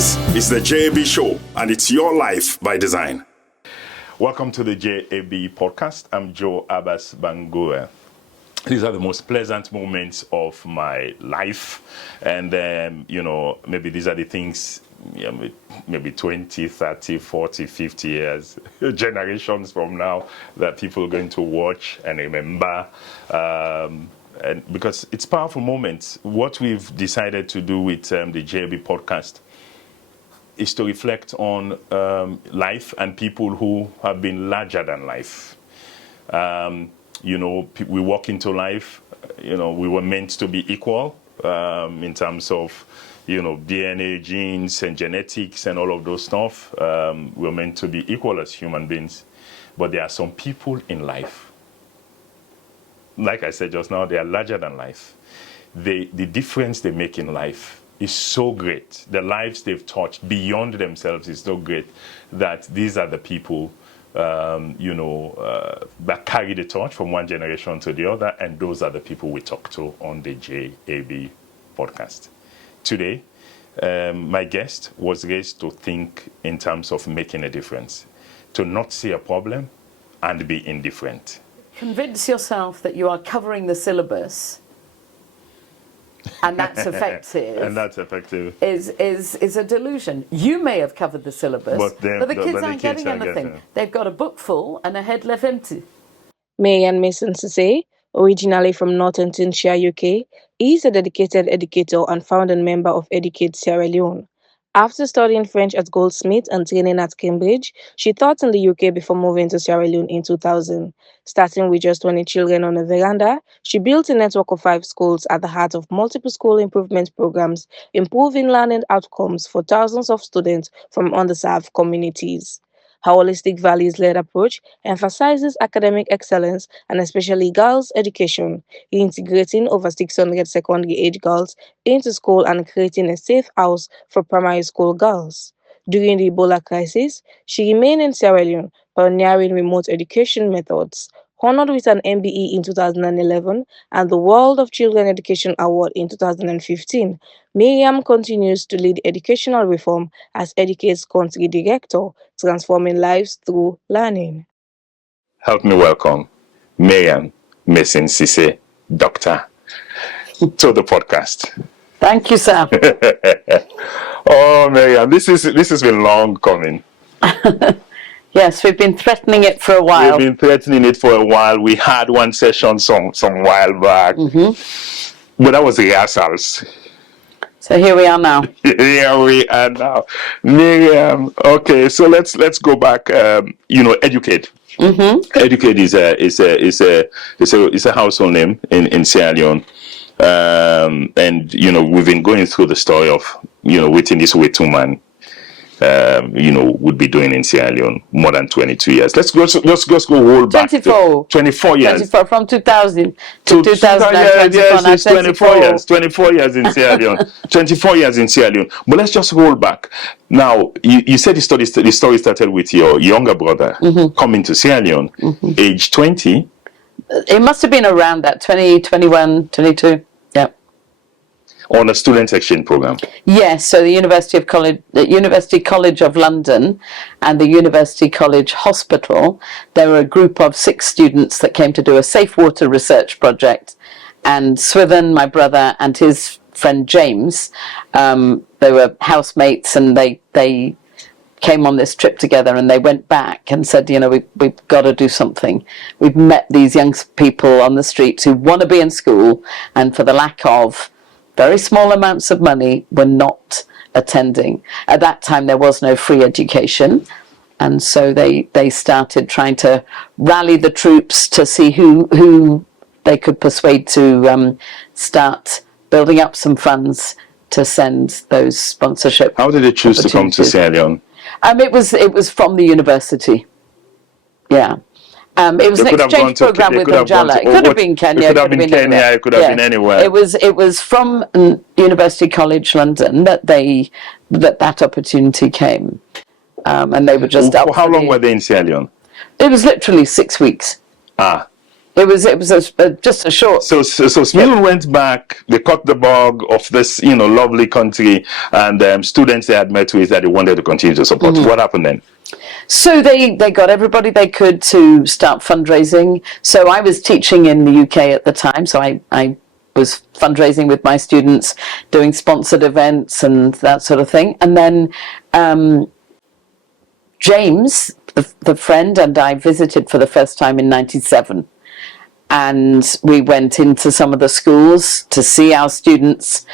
This is the JAB Show, and it's your life by design. Welcome to the JAB podcast. I'm Joe Abbas Bangura. These are the most pleasant moments of my life. And, maybe these are the things, maybe 20, 30, 40, 50 years, generations from now, that people are going to watch and remember. And because it's powerful moments. What we've decided to do with the JAB podcast is to reflect on life and people who have been larger than life. We walk into life, we were meant to be equal in terms of, DNA, genes, and genetics, and all of those stuff. We're meant to be equal as human beings. But there are some people in life, like I said just now, they are larger than life. The difference they make in life is so great. The lives they've touched beyond themselves is so great that these are the people, that carry the torch from one generation to the other, and those are the people we talk to on the JAB podcast. Today, my guest was raised to think in terms of making a difference, to not see a problem and be indifferent. Convince yourself that you are covering the syllabus and that's effective. And that's effective. Is a delusion. You may have covered the syllabus, but the kids aren't getting anything. They've got a book full and a head left empty. Miriam Mason-Sesay, originally from Northamptonshire, UK, is a dedicated educator and founding member of EducAid Sierra Leone. After studying French at Goldsmiths and training at Cambridge, she taught in the UK before moving to Sierra Leone in 2000. Starting with just 20 children on a veranda, she built a network of 5 schools at the heart of multiple school improvement programs, improving learning outcomes for thousands of students from underserved communities. Her holistic values-led approach emphasizes academic excellence and especially girls' education, integrating over 600 secondary-age girls into school and creating a safe house for primary school girls. During the Ebola crisis, she remained in Sierra Leone, pioneering remote education methods. Honored with an MBE in 2011 and the World of Children Education Award in 2015, Miriam continues to lead educational reform as EducAid's country director, transforming lives through learning. Help me welcome Miriam Mason-Sesay, doctor, to the podcast. Thank you, sir. Oh, Miriam, this has been long coming. Yes, we've been threatening it for a while. We've been threatening it for a while. We had one session some while back, but that was rehearsals. So here we are now. Here we are now, Miriam. Okay, so let's go back. EducAid. EducAid is a household name in Sierra Leone, and we've been going through the story of waiting this way to man. Would be doing in Sierra Leone more than 22 years. Let's go whole back 24 years. 24 from 2000 to 2024. Yes, 24 years in Sierra Leone. 24 years in Sierra Leone. But let's just roll back. Now, you said the story started with your younger brother coming to Sierra Leone, age 20. It must have been around that, 20, 21, 22. Yeah. On a student exchange program. Yes, so the University College of London and the University College Hospital, there were a group of 6 students that came to do a safe water research project. And Swithin, my brother, and his friend James, they were housemates, and they came on this trip together, and they went back and said, we've got to do something. We've met these young people on the streets who want to be in school, and for the lack of very small amounts of money, were not attending. At that time, there was no free education. And so they started trying to rally the troops to see who they could persuade to start building up some funds to send those sponsorship. How did they choose to come to Sierra Leone? It was from the university. Yeah. It was an exchange program with Njala. It could have been Kenya. It could have been Kenya. It could have been anywhere. It was from University College London that opportunity came, and they were just up. For how long were they in Sierra Leone? It was literally 6 weeks. It was just a short. So Smith went back. They caught the bug of this, lovely country, and students they had met with that they wanted to continue to support. What happened then? So they got everybody they could to start fundraising. So I was teaching in the UK at the time, so I was fundraising with my students, doing sponsored events and that sort of thing. And then James, the friend, and I visited for the first time in '97. And we went into some of the schools to see our students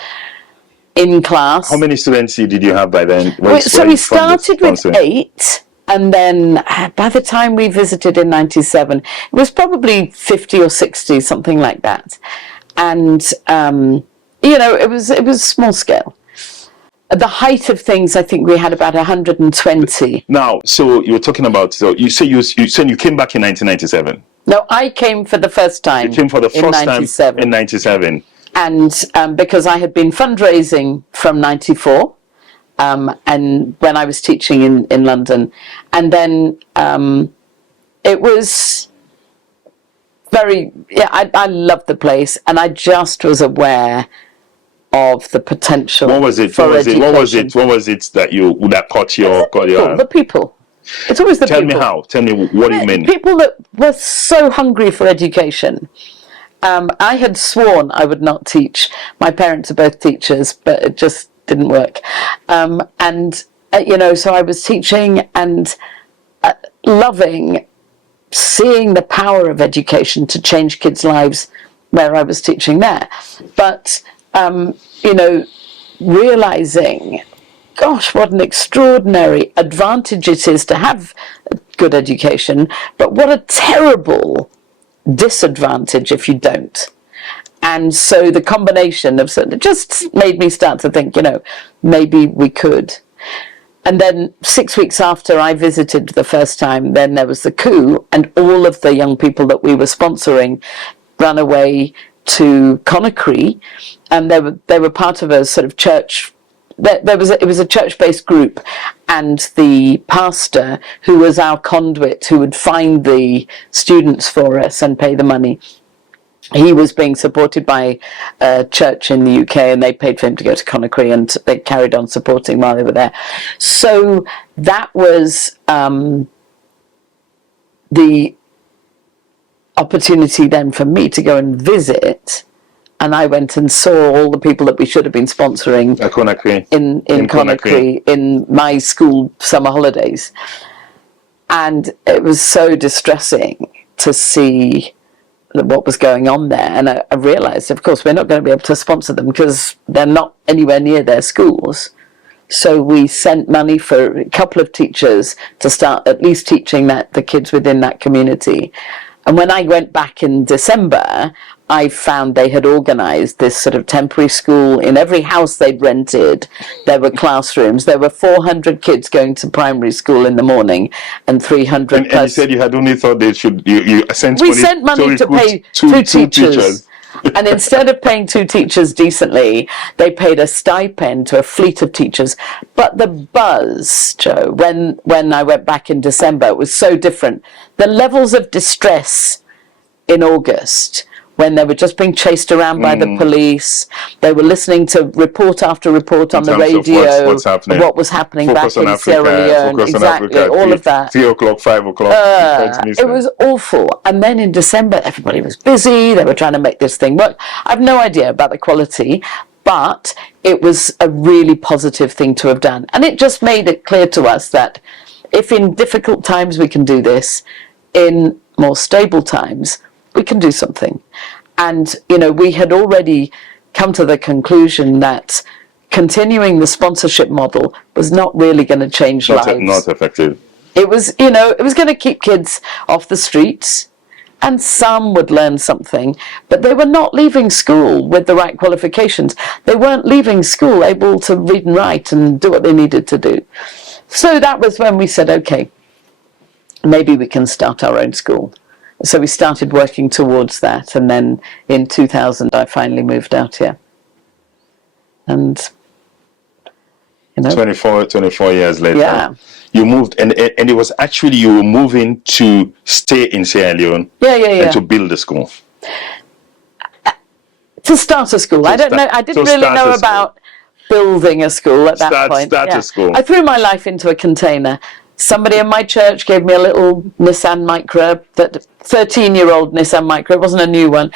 in class. How many students did you have by then? So we started with 8. And then by the time we visited in '97, it was probably 50 or 60, something like that. And, it was small scale. At the height of things, I think we had about 120. Now, so you were talking about, so you say you came back in 1997. No, I came for the first time. You came for the first time in '97. And because I had been fundraising from '94, and when I was teaching in London, and then it was very, I loved the place, and I just was aware of the potential. What was it? For What was it that caught your the people. It's always the people. Tell me how. Tell me what do you mean? People that were so hungry for education. I had sworn I would not teach. My parents are both teachers, but it just didn't work. So I was teaching and loving seeing the power of education to change kids' lives where I was teaching there. But, realizing, gosh, what an extraordinary advantage it is to have a good education, but what a terrible disadvantage if you don't. And so the combination of it just made me start to think, maybe we could. And then 6 weeks after I visited the first time, then there was the coup, and all of the young people that we were sponsoring ran away to Conakry, and they were part of a sort of church. It was a church-based group, and the pastor, who was our conduit, who would find the students for us and pay the money, he was being supported by a church in the UK, and they paid for him to go to Conakry, and they carried on supporting while they were there. So that was the opportunity then for me to go and visit. And I went and saw all the people that we should have been sponsoring in Conakry in my school summer holidays. And it was so distressing to see what was going on there. And I realized, of course, we're not going to be able to sponsor them because they're not anywhere near their schools. So we sent money for a couple of teachers to start at least teaching the kids within that community. And when I went back in December, I found they had organized this sort of temporary school. In every house they'd rented, there were classrooms. There were 400 kids going to primary school in the morning, and 300 and you said you had only thought they should, you sent we money sent money to pay two teachers. And instead of paying 2 teachers decently, they paid a stipend to a fleet of teachers. But the buzz, Joe, when I went back in December, it was so different. The levels of distress in August, when they were just being chased around by the police, they were listening to report after report on the radio, what's happening. What was happening Focus back in Africa, Sierra Leone, exactly, all of that. 3 o'clock, 5 o'clock. It was awful. And then in December, everybody was busy. They were trying to make this thing work. I have no idea about the quality, but it was a really positive thing to have done. And it just made it clear to us that if in difficult times we can do this, in more stable times, we can do something. And, we had already come to the conclusion that continuing the sponsorship model was not really going to change lives. Not effective. It was, it was going to keep kids off the streets, and some would learn something, but they were not leaving school with the right qualifications. They weren't leaving school able to read and write and do what they needed to do. So that was when we said, okay, maybe we can start our own school. So we started working towards that, and then in 2000 I finally moved out here. And 24 years later. Yeah. You moved, and it was actually you were moving to stay in Sierra Leone. And to build a school. To start a school. I didn't really know about building a school at that point. Start a school. I threw my life into a container. Somebody in my church gave me a little Nissan Micra, that 13-year-old Nissan Micra. It wasn't a new one.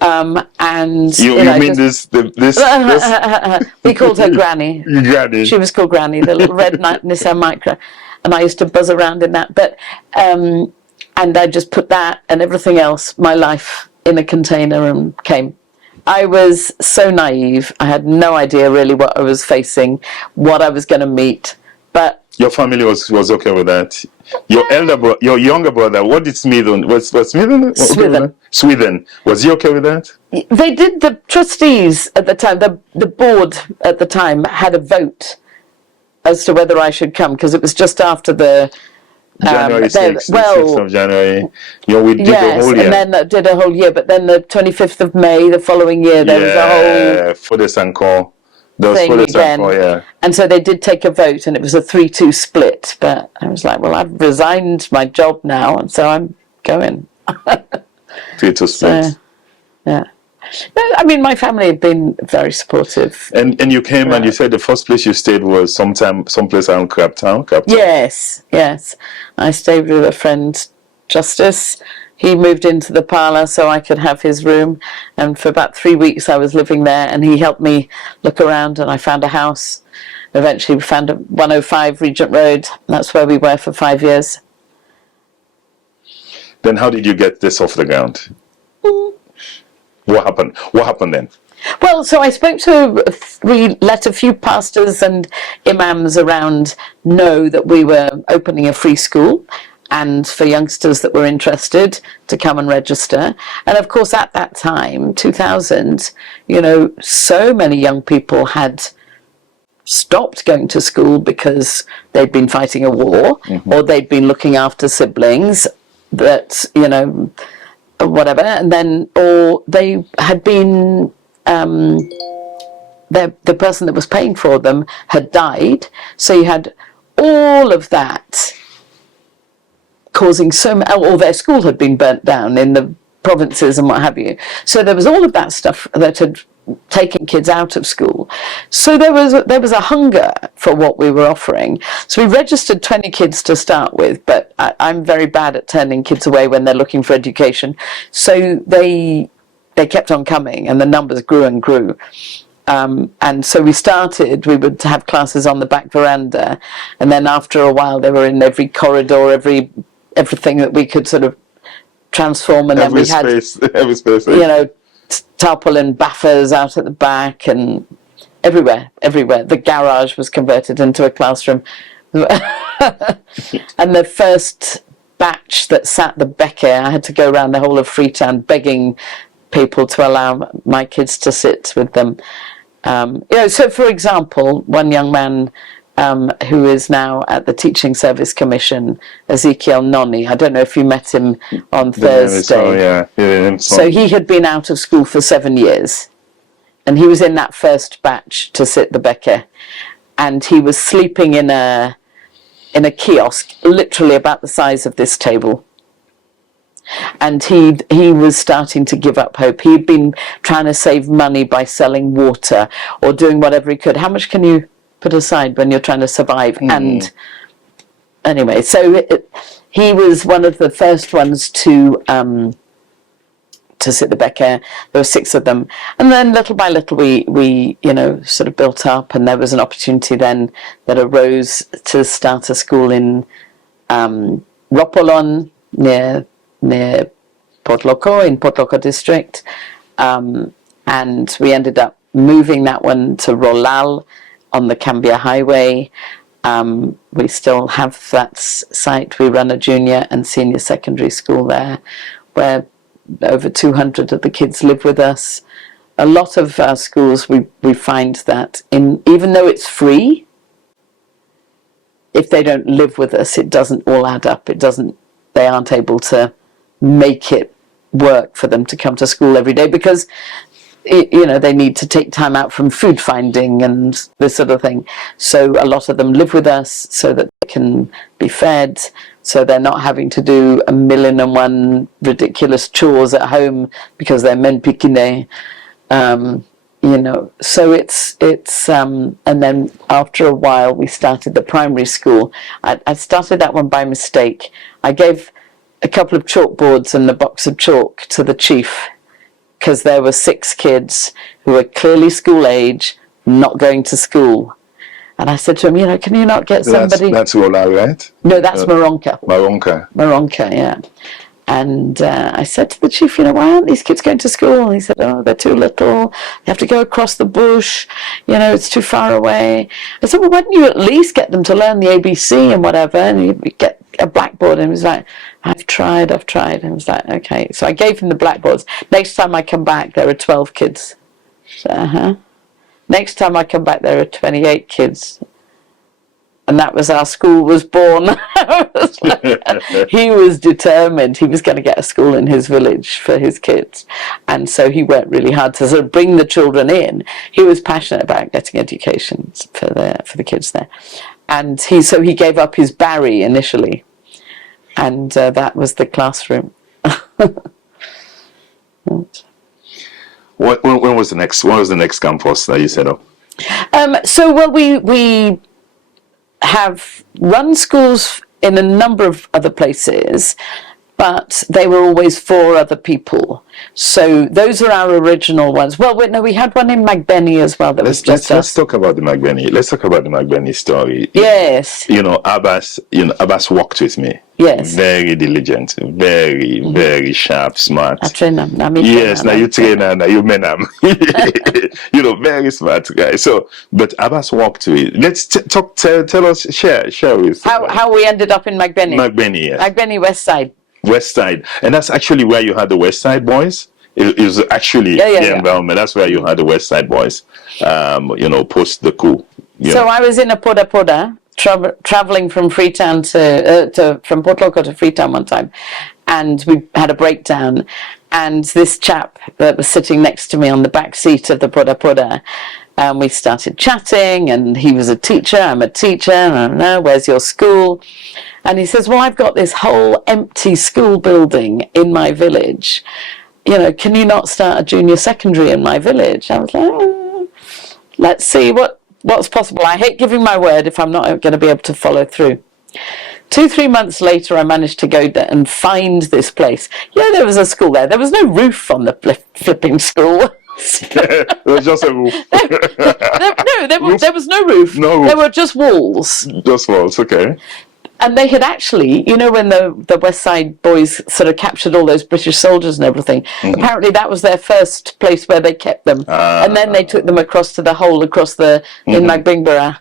And you mean this? We called her Granny. Granny. She was called Granny, the little red Nissan Micra, and I used to buzz around in that. But and I just put that and everything else, my life, in a container and came. I was so naive. I had no idea really what I was facing, what I was going to meet. But your family was okay with that. Your your younger brother, what did Sweden? Was Sweden? Sweden. Was he okay with that? They did. The trustees at the time, the board at the time, had a vote as to whether I should come, because it was just after the January 6th of January. We did a whole year. And then did a whole year. But then the 25th of May, the following year, there was a whole for the Sanko. Thing again. And so they did take a vote, and it was a 3-2 split. But I was like, well, I've resigned my job now, and so I'm going. 3-2 split. So, yeah. No, I mean, my family had been very supportive. And you came and you said the first place you stayed was someplace around Captown? Yes. I stayed with a friend, Justice. He moved into the parlour so I could have his room, and for about 3 weeks I was living there, and he helped me look around, and I found a house. Eventually we found a 105 Regent Road. That's where we were for 5 years. Then how did you get this off the ground? What happened then? Well, so I spoke to, we let a few pastors and imams around know that we were opening a free school, and for youngsters that were interested to come and register. And of course, at that time, 2000, so many young people had stopped going to school because they'd been fighting a war, or they'd been looking after siblings that, whatever, and then, or they had been, the person that was paying for them had died. So you had all of that causing or their school had been burnt down in the provinces and what have you. So there was all of that stuff that had taken kids out of school. So there was a hunger for what we were offering. So we registered 20 kids to start with, but I'm very bad at turning kids away when they're looking for education. So they kept on coming, and the numbers grew and grew. And so we would have classes on the back veranda, and then after a while they were in every corridor, everything that we could sort of transform, and then we had every space, tarpaulin baffers out at the back, and everywhere. The garage was converted into a classroom. And the first batch that sat the Becker, I had to go around the whole of Freetown begging people to allow my kids to sit with them. So for example, one young man who is now at the Teaching Service Commission, Ezekiel Noni. I don't know if you met him on Thursday. So he had been out of school for 7 years, and he was in that first batch to sit the Becker, and he was sleeping in a kiosk, literally about the size of this table. And he was starting to give up hope. He'd been trying to save money by selling water or doing whatever he could. How much can you put aside when you're trying to survive? And anyway, so he was one of the first ones to sit the Becker. There were 6 of them, and then little by little we sort of built up, and there was an opportunity then that arose to start a school in Ropolon near Port Loko, in Port Loko district, and we ended up moving that one to Rolal on the Cambia Highway. We still have that site. We run a junior and senior secondary school there, where over 200 of the kids live with us. A lot of our schools, we find that even though it's free, if they don't live with us, it doesn't all add up. They aren't able to make it work for them to come to school every day, because they need to take time out from food finding and this sort of thing. So a lot of them live with us so that they can be fed, so they're not having to do 1,000,001 ridiculous chores at home because they're men pikine. So it's and then after a while we started the primary school. I started that one by mistake. I gave a couple of chalkboards and a box of chalk to the chief, because there were 6 kids who were clearly school age, not going to school. And I said to him, can you not get somebody... That's Ola, right? No, that's Moronka. Moronka, yeah. And I said to the chief, why aren't these kids going to school? And he said, they're too little. They have to go across the bush. it's too far away. I said, well, why don't you at least get them to learn the ABC and whatever, and you get a blackboard? And he was like, I've tried. And I was like, okay. So I gave him the blackboards. Next time I come back, there are 12 kids. So, Next time I come back, there are 28 kids. And that was how school was born. He was determined. He was going to get a school in his village for his kids. And so he worked really hard to sort of bring the children in. He was passionate about getting education for the kids there. And he gave up his Barry initially. And that was the classroom. When was the next campus that you set up? We have run schools in a number of other places, but they were always for other people. So those are our original ones. Well, we had one in Magbeni as well. Let's talk about the Magbeni. Let's talk about the Magbeni story. Yes. Abbas worked with me. Yes. Very diligent, very, very sharp, smart. I train them. Yes, now you train them, now you men them. Very smart guy. So, but Abbas walked with it. Let's tell us, share with how we ended up in Magbeni. Magbeni, yes. Magbeni West Side. West Side, and that's actually where you had the West Side boys. It was actually the environment. That's where you had the West Side boys. Post the coup. So I was in a poda. Traveling from Freetown from Port Loko to Freetown one time, and we had a breakdown, and this chap that was sitting next to me on the back seat of the poda, and we started chatting, and he was a teacher, I'm a teacher, and I don't know, where's your school? And he says, well, I've got this whole empty school building in my village, can you not start a junior secondary in my village? I was like, let's see what's possible. I hate giving my word if I'm not going to be able to follow through. 2-3 months later, I managed to go there and find this place. There was a school there. There was no roof on the flipping school. There was just a roof. There was no roof. No roof. There were just walls. Just walls, okay. And they had actually, when the West Side boys sort of captured all those British soldiers and everything, apparently that was their first place where they kept them. And then they took them across to the hole across in Magbingbara.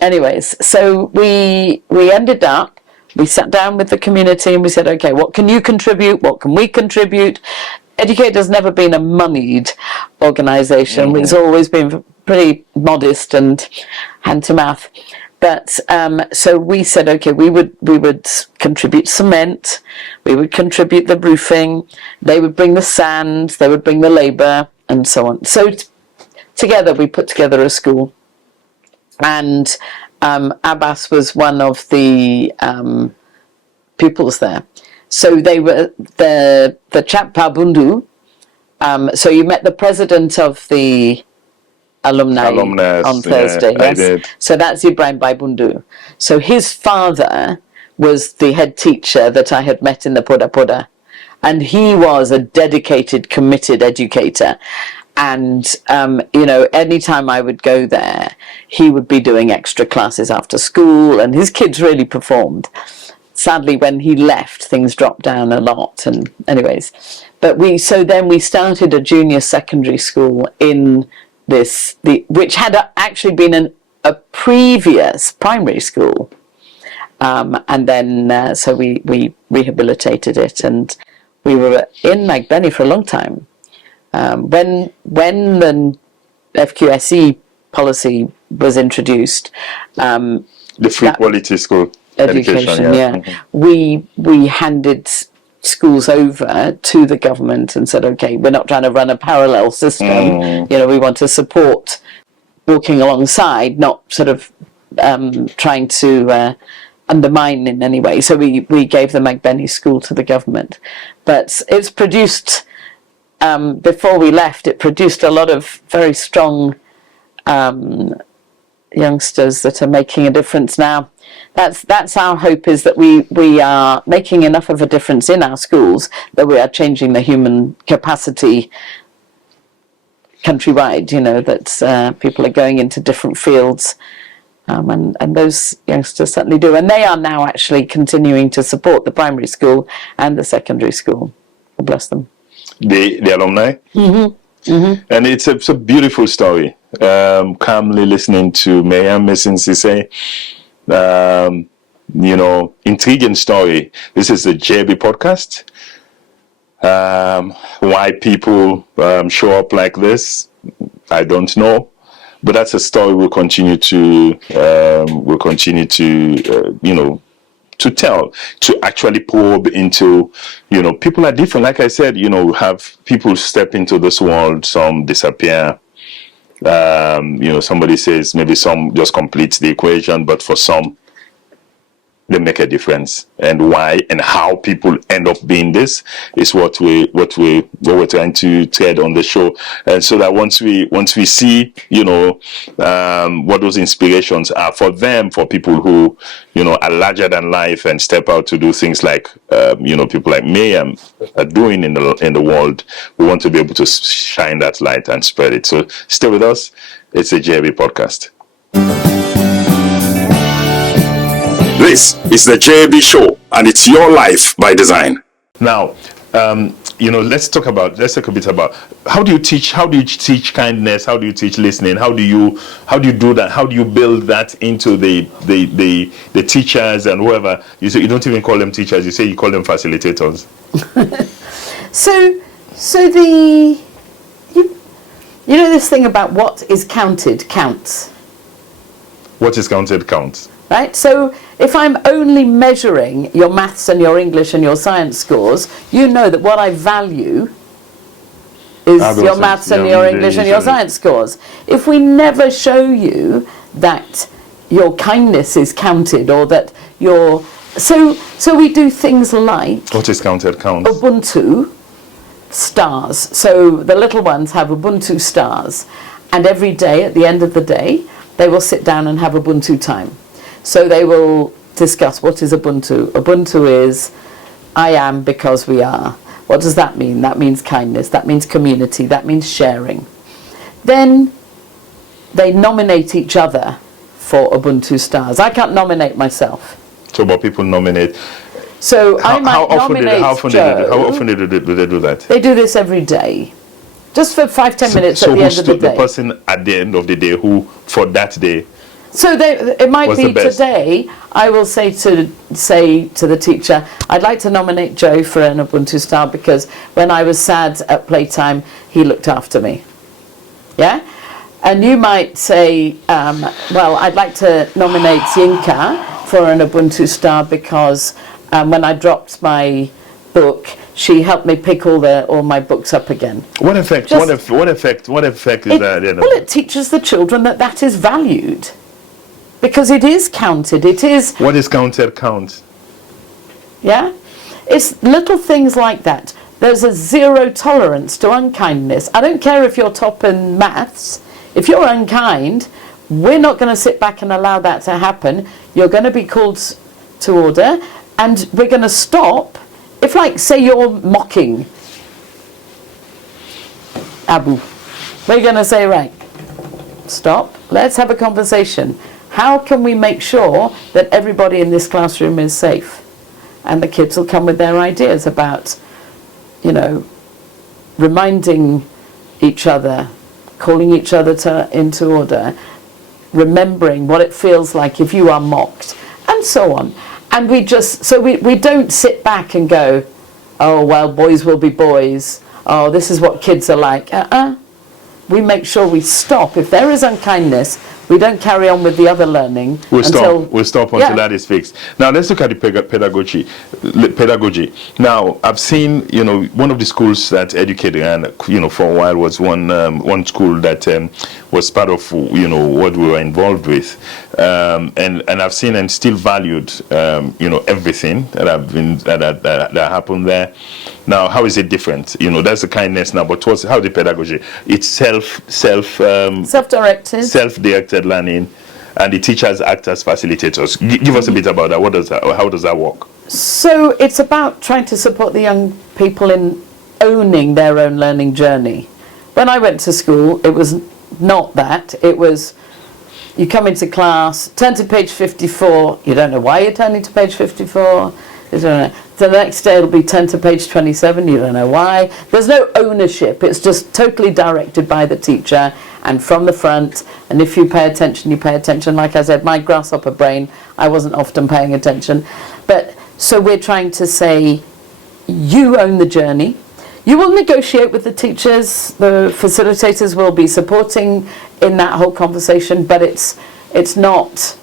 Anyways, so we ended up, we sat down with the community and we said, okay, what can you contribute? What can we contribute? EducAid has never been a moneyed organisation. It's always been pretty modest and hand to mouth. But so we said, okay, we would contribute cement, we would contribute the roofing, they would bring the sand, they would bring the labour, and so on. So together we put together a school, and Abbas was one of the pupils there. So they were the chap Pabundu. So you met the president of the alumnus on Thursday. Yes. I did. So that's Ibrahim Baibundu. So his father was the head teacher that I had met in the Poda, and he was a dedicated, committed educator. And anytime I would go there, he would be doing extra classes after school, and his kids really performed. Sadly, when he left, things dropped down a lot. And anyways, but then we started a junior secondary school in which had actually been a previous primary school, and then so we rehabilitated it, and we were in Magbeni for a long time. When the FQSE policy was introduced, the free quality school education, we handed schools over to the government and said, okay, we're not trying to run a parallel system. You know, we want to support walking alongside, not sort of trying to undermine in any way. So we gave the Magbenny School to the government. But it's produced, before we left, it produced a lot of very strong youngsters that are making a difference now. That's our hope, is that we are making enough of a difference in our schools that we are changing the human capacity countrywide, you know, that people are going into different fields, and those youngsters certainly do. And they are now actually continuing to support the primary school and the secondary school. God bless them. The alumni? Mm-hmm. Mm-hmm. And it's a beautiful story. Calmly listening to Miriam Mason-Sesay, you know, intriguing story. This is the JB podcast. Why people show up like this, I don't know, but that's a story we'll continue to you know, to tell, to actually probe into. You know, people are different. Like I said, you know, have people step into this world, some disappear. You know, somebody says maybe some just complete the equation, but for some, they make a difference. And why and how people end up being this is what we're trying to tread on the show. And so that once we see, you know, what those inspirations are for them, for people who, you know, are larger than life and step out to do things like, you know, people like Miriam are doing in the world, we want to be able to shine that light and spread it. So stay with us. It's a JB podcast. This is the JB Show, and it's your life by design. Now, you know, let's talk a bit about how do you teach kindness? How do you teach listening? How do you do that? How do you build that into the teachers and whoever? You say you don't even call them teachers. You say you call them facilitators. So you know this thing about what is counted counts. What is counted counts. Right? So if I'm only measuring your maths and your English and your science scores, you know that what I value is your maths and your English and your science scores. If we never show you that your kindness is counted, or that your... So we do things like... What is counted counts? Ubuntu stars. So the little ones have Ubuntu stars. And every day, at the end of the day, they will sit down and have Ubuntu time. So they will discuss, what is Ubuntu? Ubuntu is, I am because we are. What does that mean? That means kindness. That means community. That means sharing. Then they nominate each other for Ubuntu stars. I can't nominate myself. So, but people nominate. So I might nominate Joe. How often do they do that? They do this every day. Just for 5-10 minutes at the end of the day. So the person at the end of the day who, for that day, so it might be today, I will say to the teacher, I'd like to nominate Joe for an Ubuntu star because when I was sad at playtime, he looked after me. Yeah? And you might say, well, I'd like to nominate Yinka for an Ubuntu star because when I dropped my book, she helped me pick all my books up again. What effect is that? You know? Well, it teaches the children that is valued. Because it is counted, it is... What is counted counts? Yeah? It's little things like that. There's a zero tolerance to unkindness. I don't care if you're top in maths. If you're unkind, we're not going to sit back and allow that to happen. You're going to be called to order, and we're going to stop. If, like, say you're mocking Abu, we're going to say, right, stop, let's have a conversation. How can we make sure that everybody in this classroom is safe? And the kids will come with their ideas about, you know, reminding each other, calling each other into order, remembering what it feels like if you are mocked, and so on. And we don't sit back and go, oh, well, boys will be boys. Oh, this is what kids are like. we make sure we stop. If there is unkindness, we don't carry on with the other learning. We'll stop until that is fixed. Now let's look at the pedagogy. Now I've seen, one of the schools that EducAid ran, for a while was one school that was part of, what we were involved with, and I've seen and still valued, everything that happened there. Now, how is it different? That's the kindness now, but how the pedagogy? It's self-directed, self-directed learning, and the teachers act as facilitators. Give us a bit about that. How does that work? So it's about trying to support the young people in owning their own learning journey. When I went to school, it was not that. It was, you come into class, turn to page 54. You don't know why you're turning to page 54. You don't know. The next day it'll be turn to page 27. You don't know why. There's no ownership. It's just totally directed by the teacher and from the front. And if you pay attention, you pay attention. Like I said, my grasshopper brain, I wasn't often paying attention. But so we're trying to say, you own the journey. You will negotiate with the teachers. The facilitators will be supporting in that whole conversation. But it's not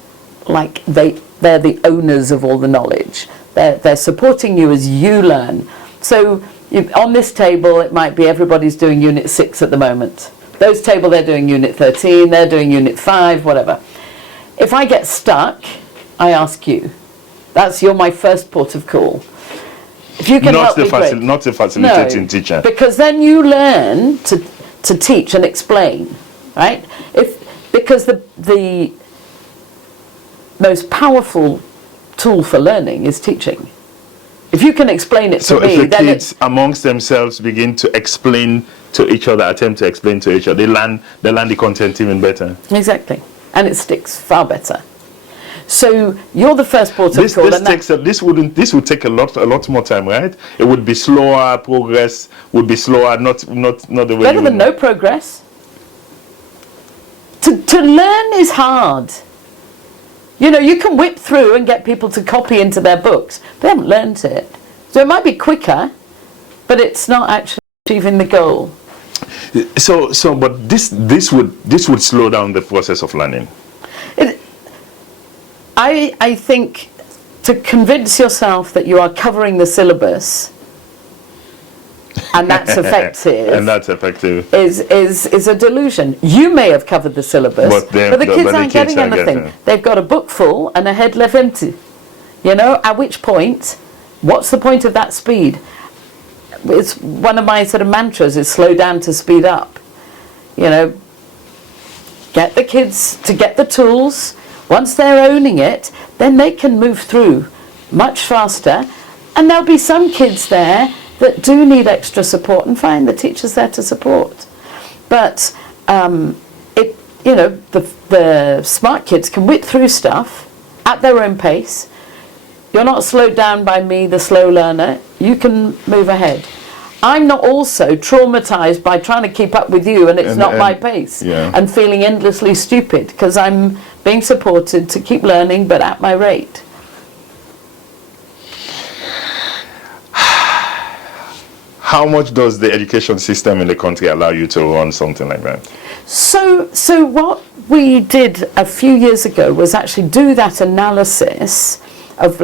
like they're the owners of all the knowledge. They're supporting you as you learn. So on this table, it might be everybody's doing Unit 6 at the moment. Those table, they're doing Unit 13, they're doing Unit 5, whatever. If I get stuck, I ask you. You're my first port of call. If you can help me, great. Not the facilitating teacher. Because then you learn to teach and explain, right? Because the most powerful tool for learning is teaching. If you can explain it to me, so if the kids amongst themselves begin to explain to each other, attempt to explain to each other, they learn the content even better. Exactly, and it sticks far better. So you're the first port of call. This would take a lot more time, right? It would be slower. Progress would be slower. Not the way. Better than no progress. To learn is hard. You can whip through and get people to copy into their books. They haven't learned it. So it might be quicker, but it's not actually achieving the goal. But this would slow down the process of learning. I think to convince yourself that you are covering the syllabus and that's effective, is a delusion. You may have covered the syllabus, but the kids aren't getting anything. They've got a book full and a head left empty. At which point, what's the point of that speed? It's one of my sort of mantras is slow down to speed up. Get the kids to get the tools. Once they're owning it, then they can move through much faster. And there'll be some kids there that do need extra support, and fine, the teacher's there to support. But the smart kids can whip through stuff at their own pace. You're not slowed down by me, the slow learner. You can move ahead. I'm not also traumatized by trying to keep up with you and it's not my pace, and feeling endlessly stupid because I'm being supported to keep learning but at my rate. How much does the education system in the country allow you to run something like that? So what we did a few years ago was actually do that analysis of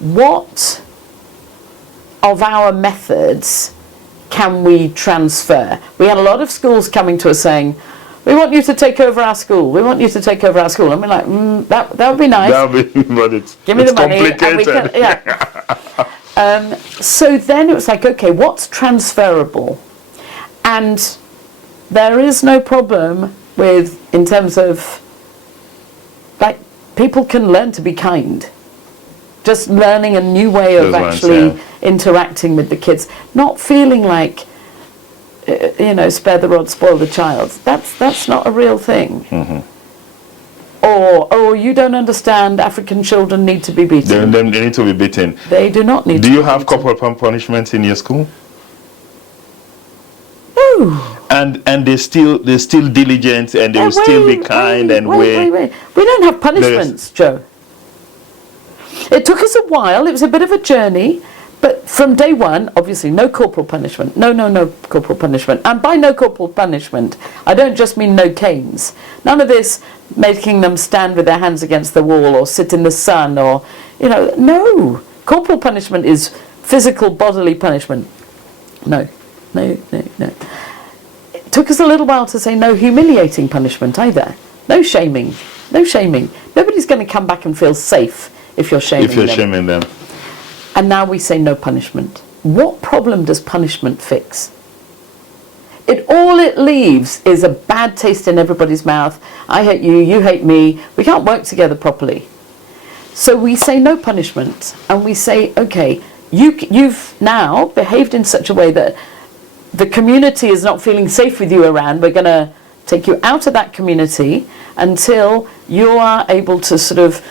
what of our methods can we transfer. We had a lot of schools coming to us saying, we want you to take over our school. We want you to take over our school. And we're like, that would be nice. That would be, but give me the money. And we can, so then it was like, okay, what's transferable? And there is no problem in terms of, people can learn to be kind. Just learning a new way of interacting with the kids, not feeling like, spare the rod, spoil the child. That's not a real thing. Mm-hmm. Or you don't understand, African children need to be beaten. They need to be beaten. They do not need to be beaten. Do you have corporal punishment in your school? No. And they're still diligent and they will still be kind and wait. We don't have punishments, Joe. It took us a while. It was a bit of a journey, But from day one, obviously, no corporal punishment. No corporal punishment. And by no corporal punishment, I don't just mean no canes. None of this making them stand with their hands against the wall or sit in the sun or, no. Corporal punishment is physical bodily punishment. No. It took us a little while to say no humiliating punishment either. No shaming. Nobody's going to come back and feel safe if you're shaming them. And now we say no punishment. What problem does punishment fix? All it leaves is a bad taste in everybody's mouth. I hate you, you hate me. We can't work together properly. So we say no punishment, and we say, okay, you've now behaved in such a way that the community is not feeling safe with you around. We're going to take you out of that community until you are able to sort of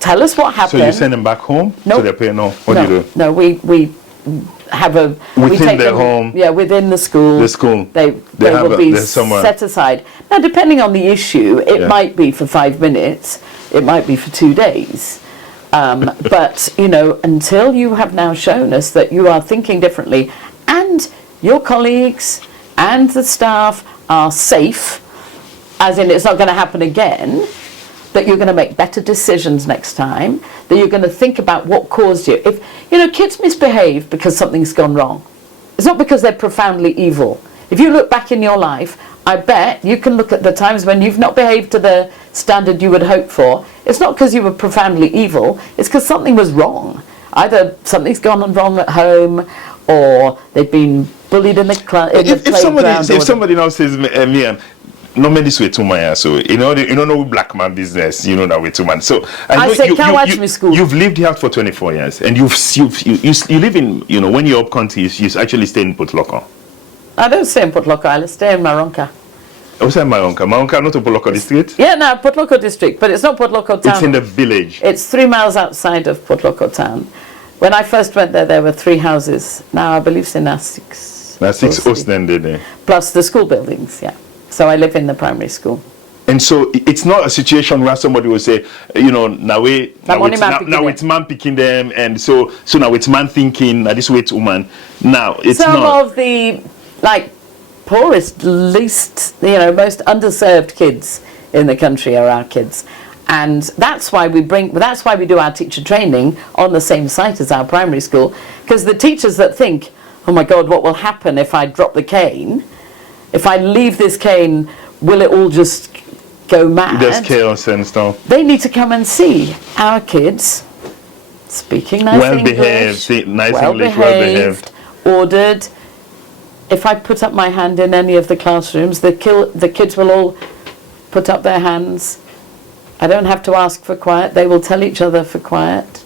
tell us what happened. So you send them back home? No. So they're paying off? What do you do? No, we have a... Within their home? Yeah, within the school. The school. They will be set aside. Now, depending on the issue, it might be for 5 minutes. It might be for 2 days. But, until you have now shown us that you are thinking differently and your colleagues and the staff are safe, as in it's not going to happen again, that you're going to make better decisions next time, that you're going to think about what caused you. If, kids misbehave because something's gone wrong. It's not because they're profoundly evil. If you look back in your life, I bet you can look at the times when you've not behaved to the standard you would hope for. It's not because you were profoundly evil, it's because something was wrong. Either something's gone wrong at home, or they've been bullied in the playground. If somebody now says, Miriam, no man this way to my so you don't know black man business, that way to man. So I say, can't watch me school. You've lived here for 24 years, and you live in when you're up country, you actually stay in Port Loko. I don't stay in Port Loko. I stay in Maronka. What's that Maronka? Maronka, not a Port Loko district? Yeah, no, Port Loko district, but it's not Port Loko town. It's in the village. It's 3 miles outside of Port Loko town. When I first went there were 3 houses. Now I believe it's now 6. Now 6 Ostende. Plus the school buildings, yeah. So I live in the primary school. And so it's not a situation where somebody will say, now it's man picking them, and so now it's man thinking, this way it's woman. Now it's some of the poorest, least, most underserved kids in the country are our kids. And that's why we do our teacher training on the same site as our primary school, because the teachers that think, oh my God, what will happen if I drop the cane? If I leave this cane, will it all just go mad? There's chaos and stuff. They need to come and see our kids speaking nice English, well-behaved, ordered. If I put up my hand in any of the classrooms, the kids will all put up their hands. I don't have to ask for quiet. They will tell each other for quiet.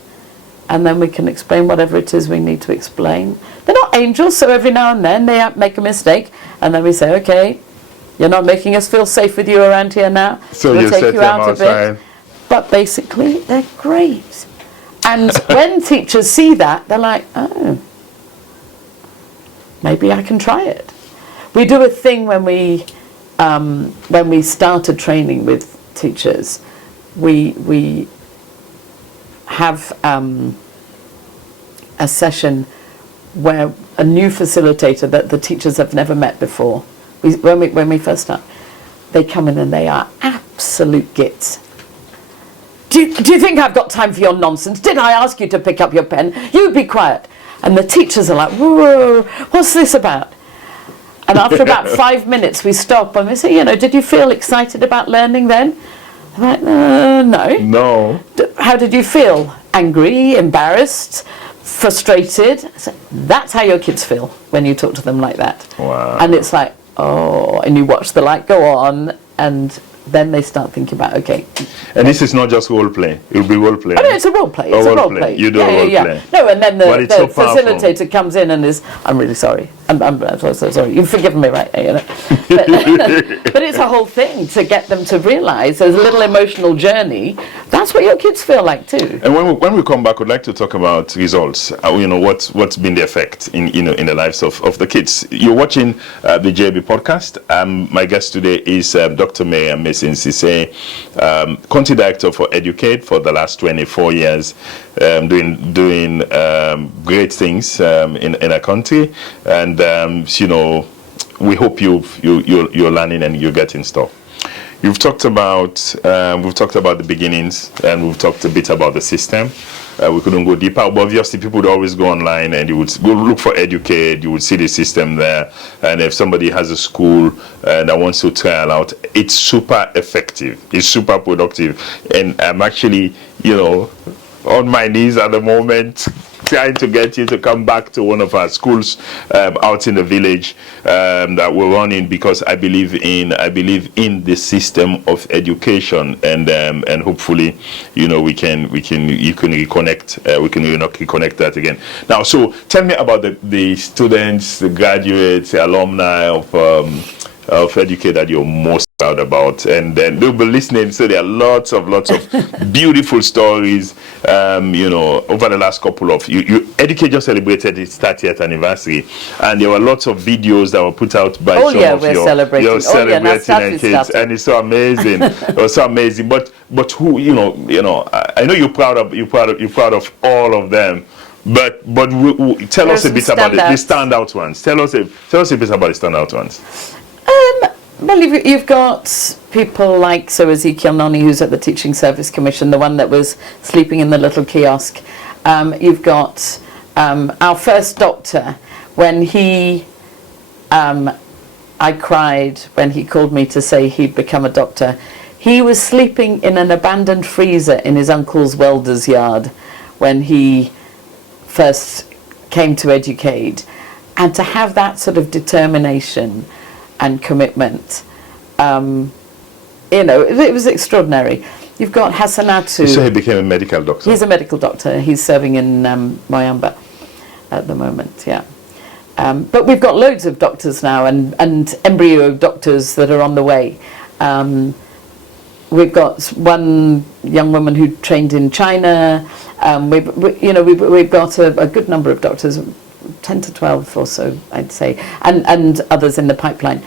And then we can explain whatever it is we need to explain. They're not angels, so every now and then they make a mistake. And then we say, okay, you're not making us feel safe with you around here now. So we'll take you out a bit. But basically, they're great. And when teachers see that, they're like, oh, maybe I can try it. We do a thing when we started training with teachers. We have a session where a new facilitator that the teachers have never met before. When we first start, they come in and they are absolute gits. Do you think I've got time for your nonsense? Did I ask you to pick up your pen? You be quiet. And the teachers are like, whoa, what's this about? And after about 5 minutes, we stop and we say, did you feel excited about learning then? I'm like, no. No. How did you feel? Angry, embarrassed, frustrated? So that's how your kids feel when you talk to them like that. Wow. And it's like, oh, and you watch the light go on, and then they start thinking about, okay. And this is not just role play. It'll be role play. Oh, no, it's a role play. It's a role play. You do a role play. No, and then the facilitator comes in and is, I'm really sorry. I'm so sorry. You've forgiven me, right? You know. But it's a whole thing to get them to realise there's a little emotional journey. That's what your kids feel like too. And when we come back, we'd like to talk about results. You know, what's been the effect in the lives of the kids. You're watching the JB podcast. My guest today is Dr. Miriam Mason-Sesay, country director for EducAid for the last 24 years, doing great things in our country. And you know, we hope you're learning and you're getting stuff. We've talked about the beginnings, and we've talked a bit about the system. We couldn't go deeper, but obviously people would always go online and you would go look for EducAid. You would see the system there, and if somebody has a school that wants to trial out, it's super effective. It's super productive, and I'm actually, you know, on my knees at the moment, trying to get you to come back to one of our schools out in the village that we're running, because I believe in the system of education, and hopefully, you know, you can reconnect. We can reconnect that again. Now, so tell me about the students, the graduates, the alumni of EducAid that you're most proud about, and then they'll be listening. So there are lots of beautiful stories. You know, over the last couple of EducAid just celebrated its 30th anniversary, and there were lots of videos that were put out by some of your celebrating kids, and it's so amazing. It was so amazing. But who, you know, I know you're proud of all of them. But tell us a bit about the standout ones. Tell us a bit about the standout ones. Well, you've got people like Ezekiel Noni, who's at the Teaching Service Commission, the one that was sleeping in the little kiosk. You've got our first doctor, when he, I cried when he called me to say he'd become a doctor. He was sleeping in an abandoned freezer in his uncle's welder's yard when he first came to EducAid. And to have that sort of determination and commitment, you know, it was extraordinary. You've got Hassanatu. So he became a medical doctor? He's a medical doctor. He's serving in Moyamba at the moment, yeah. But we've got loads of doctors now, and embryo doctors that are on the way. We've got one young woman who trained in China. We've got a good number of doctors, 10 to 12 or so, I'd say, and others in the pipeline.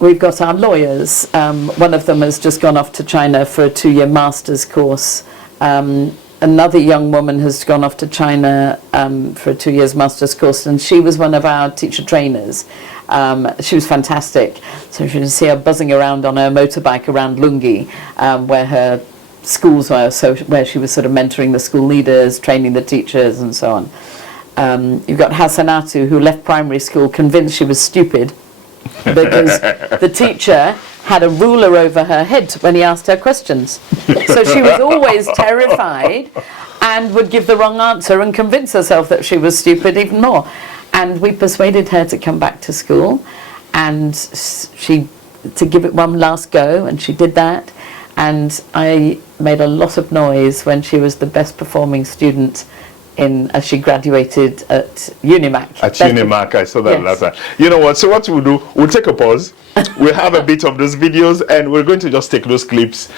We've got our lawyers. One of them has just gone off to China for a 2-year master's course. Another young woman has gone off to China for a 2 years master's course, and she was one of our teacher trainers. She was fantastic. So you can see her buzzing around on her motorbike around Lungi, where her schools were, so where she was sort of mentoring the school leaders, training the teachers, and so on. You've got Hassanatu, who left primary school convinced she was stupid because the teacher had a ruler over her head when he asked her questions. So she was always terrified and would give the wrong answer and convince herself that she was stupid even more. And we persuaded her to come back to school, and to give it one last go, and she did that. And I made a lot of noise when she was the best performing student as she graduated at Unimac. At Unimac, I saw that last time. You know what? So what we'll do, we'll take a pause. We'll have a bit of those videos, and we're going to just take those clips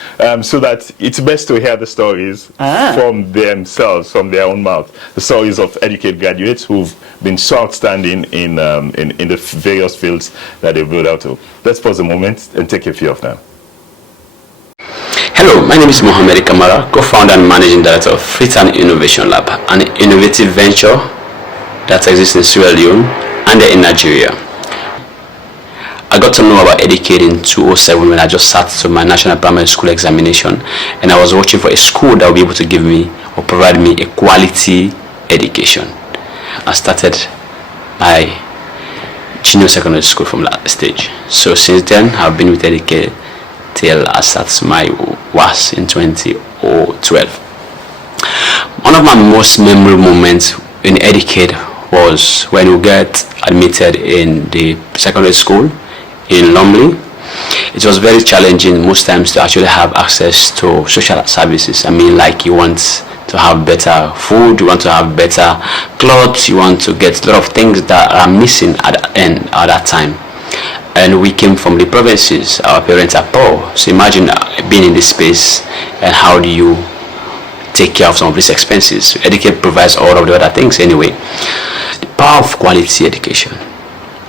so that it's best to hear the stories from themselves, from their own mouth. The stories of EducAid graduates who've been so outstanding in the various fields that they've rolled out to. Let's pause a moment and take a few of them. Hello, my name is Mohamed Kamara, co-founder and managing director of Freetown Innovation Lab, an innovative venture that exists in Sierra Leone and in Nigeria. I got to know about EducAid in 2007 when I just sat to my national primary school examination, and I was watching for a school that would be able to give me or provide me a quality education. I started my junior secondary school from that stage. So since then, I've been with EducAid till I started my WAS in 2012. One of my most memorable moments in EducAid was when we got admitted in the secondary school in Lumley. It was very challenging most times to actually have access to social services. I mean, like you want to have better food, you want to have better clothes, you want to get a lot of things that are missing at that time. And we came from the provinces, our parents are poor, so imagine being in this space, and how do you take care of some of these expenses? EducAid provides all of the other things anyway. The power of quality education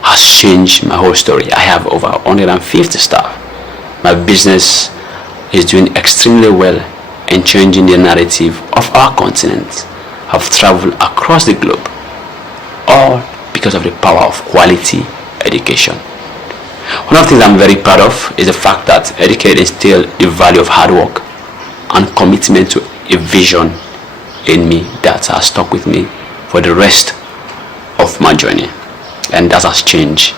has changed my whole story. I have over 150 staff. My business is doing extremely well and changing the narrative of our continent. I've traveled across the globe, all because of the power of quality education. One of the things I'm very proud of is the fact that EducAid instilled the value of hard work and commitment to a vision in me that has stuck with me for the rest of my journey, and that has changed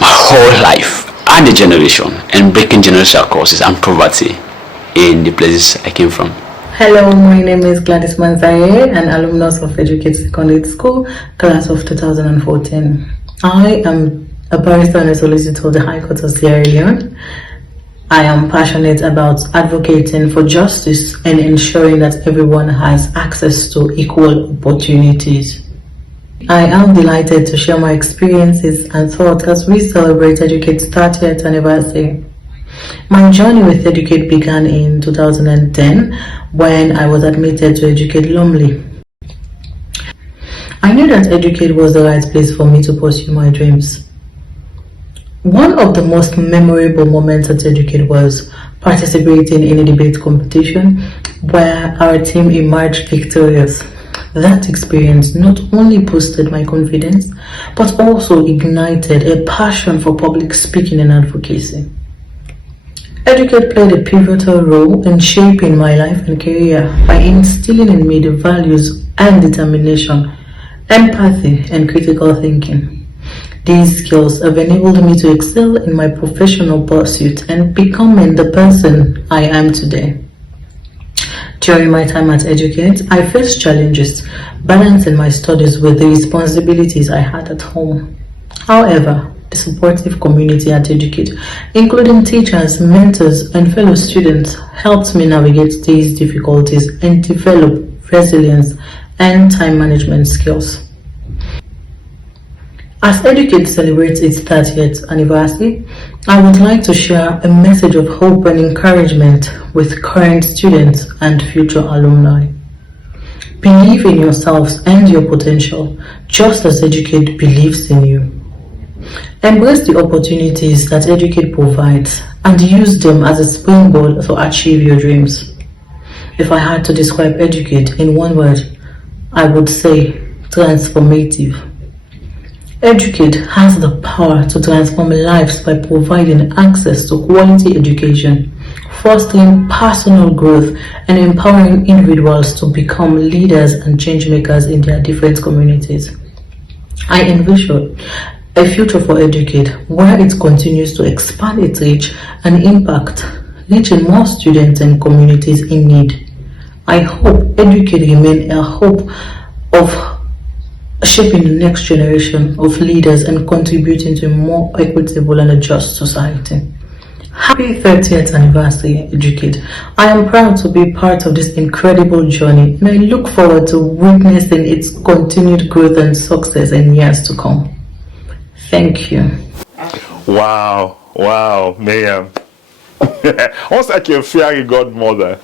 my whole life and the generation, and breaking generational curses and poverty in the places I came from. Hello, my name is Gladys Manzaye, an alumnus of EducAid Secondary School, class of 2014. I am a barrister and a solicitor of the High Court of Sierra Leone. I am passionate about advocating for justice and ensuring that everyone has access to equal opportunities. I am delighted to share my experiences and thoughts as we celebrate EducAid's 30th anniversary. My journey with EducAid began in 2010 when I was admitted to EducAid Lumley. I knew that EducAid was the right place for me to pursue my dreams. One of the most memorable moments at EducAid was participating in a debate competition where our team emerged victorious. That experience not only boosted my confidence, but also ignited a passion for public speaking and advocacy. EducAid played a pivotal role in shaping my life and career by instilling in me the values and determination, empathy, and critical thinking. These skills have enabled me to excel in my professional pursuit and becoming the person I am today. During my time at EducAid, I faced challenges balancing my studies with the responsibilities I had at home. However, the supportive community at EducAid, including teachers, mentors, and fellow students, helped me navigate these difficulties and develop resilience and time management skills. As EducAid celebrates its 30th anniversary, I would like to share a message of hope and encouragement with current students and future alumni. Believe in yourselves and your potential, just as EducAid believes in you. Embrace the opportunities that EducAid provides and use them as a springboard to achieve your dreams. If I had to describe EducAid in one word, I would say transformative. EducAid has the power to transform lives by providing access to quality education, fostering personal growth, and empowering individuals to become leaders and change makers in their different communities. I envision a future for EducAid where it continues to expand its reach and impact, reaching more students and communities in need. I hope EducAid remains a hope of shaping the next generation of leaders and contributing to a more equitable and a just society. Happy 30th anniversary, EducAid. I am proud to be part of this incredible journey, and I look forward to witnessing its continued growth and success in years to come. Thank you. Wow, Miriam. Almost like you're a fairy godmother.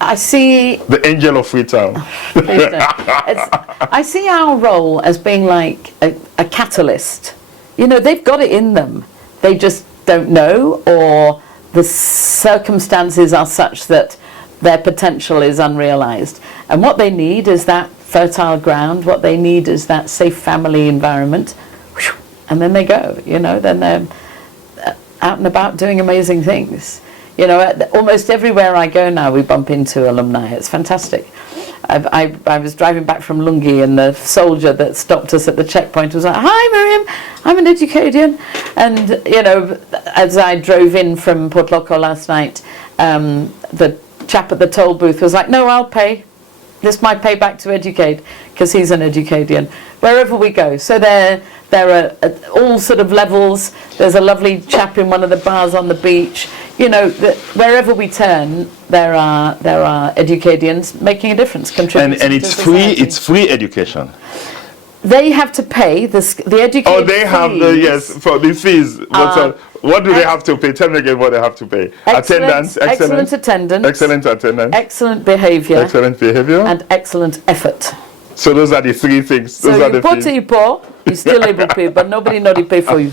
I see the angel of Freetown. I see our role as being like a catalyst. You know, they've got it in them. They just don't know, or the circumstances are such that their potential is unrealized. And what they need is that fertile ground. What they need is that safe family environment. And then they go, you know, then they're out and about doing amazing things. You know, almost everywhere I go now, we bump into alumni. It's fantastic. I was driving back from Lungi, and the soldier that stopped us at the checkpoint was like, "Hi, Miriam, I'm an educadian." And, you know, as I drove in from Port Loko last night, the chap at the toll booth was like, "No, I'll pay. This might pay back to EducAid," because he's an educadian. Wherever we go. So there are all sort of levels. There's a lovely chap in one of the bars on the beach. you know, wherever we turn, there are educadians making a difference, contributing. And it's to free. society. It's free education. They have to pay the EducAid. Oh, they have for the fees. What do they have to pay? Tell me again what they have to pay. Attendance, excellent attendance, excellent attendance, excellent behaviour, and excellent effort. So those are the three things. Those are the fees. You poor, you still able to pay, but nobody know they pay for you.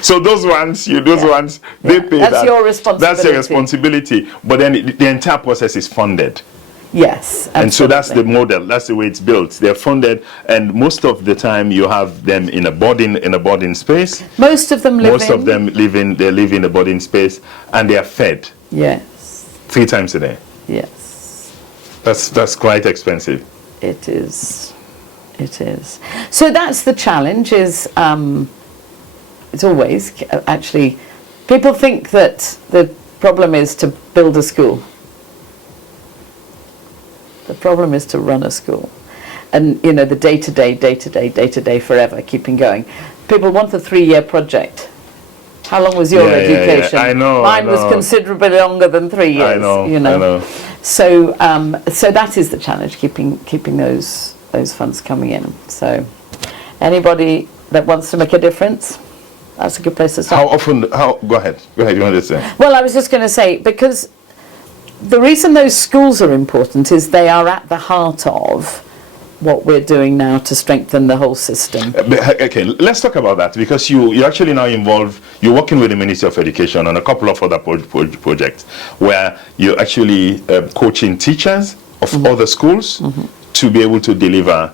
So those ones, they pay. That's your responsibility. That's your responsibility. But then the entire process is funded. Yes, absolutely. And so that's the model. That's the way it's built. They're funded, and most of the time you have them in a boarding space. Most of them live in a boarding space, and they are fed. Yes. 3 times a day. Yes. That's quite expensive. It is. It is. So that's the challenge. It's always actually, people think that the problem is to build a school. The problem is to run a school, and you know, the day to day, forever, keeping going. People want a 3-year project. How long was your education? I know. Mine was considerably longer than 3 years. I know. So that is the challenge, keeping those funds coming in. So, anybody that wants to make a difference, that's a good place to start. Go ahead. You want to say? Well, I was just going to say, because the reason those schools are important is they are at the heart of what we're doing now to strengthen the whole system. Okay, let's talk about that, because you're actually now involved, you're working with the Ministry of Education on a couple of other projects where you're actually coaching teachers of other schools to be able to deliver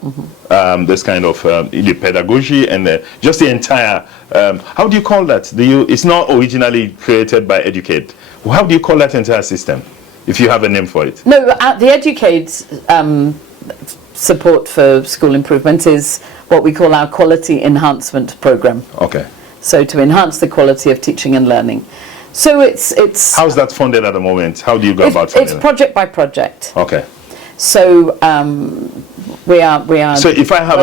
this kind of the pedagogy and just the entire, how do you call that? It's not originally created by EducAid. How do you call that entire system, if you have a name for it? No, the EducAid support for school improvement is what we call our quality enhancement program. Okay. So to enhance the quality of teaching and learning. So it's how's that funded at the moment? How do you go about funding? It's project by project. Okay. So we are. So if I have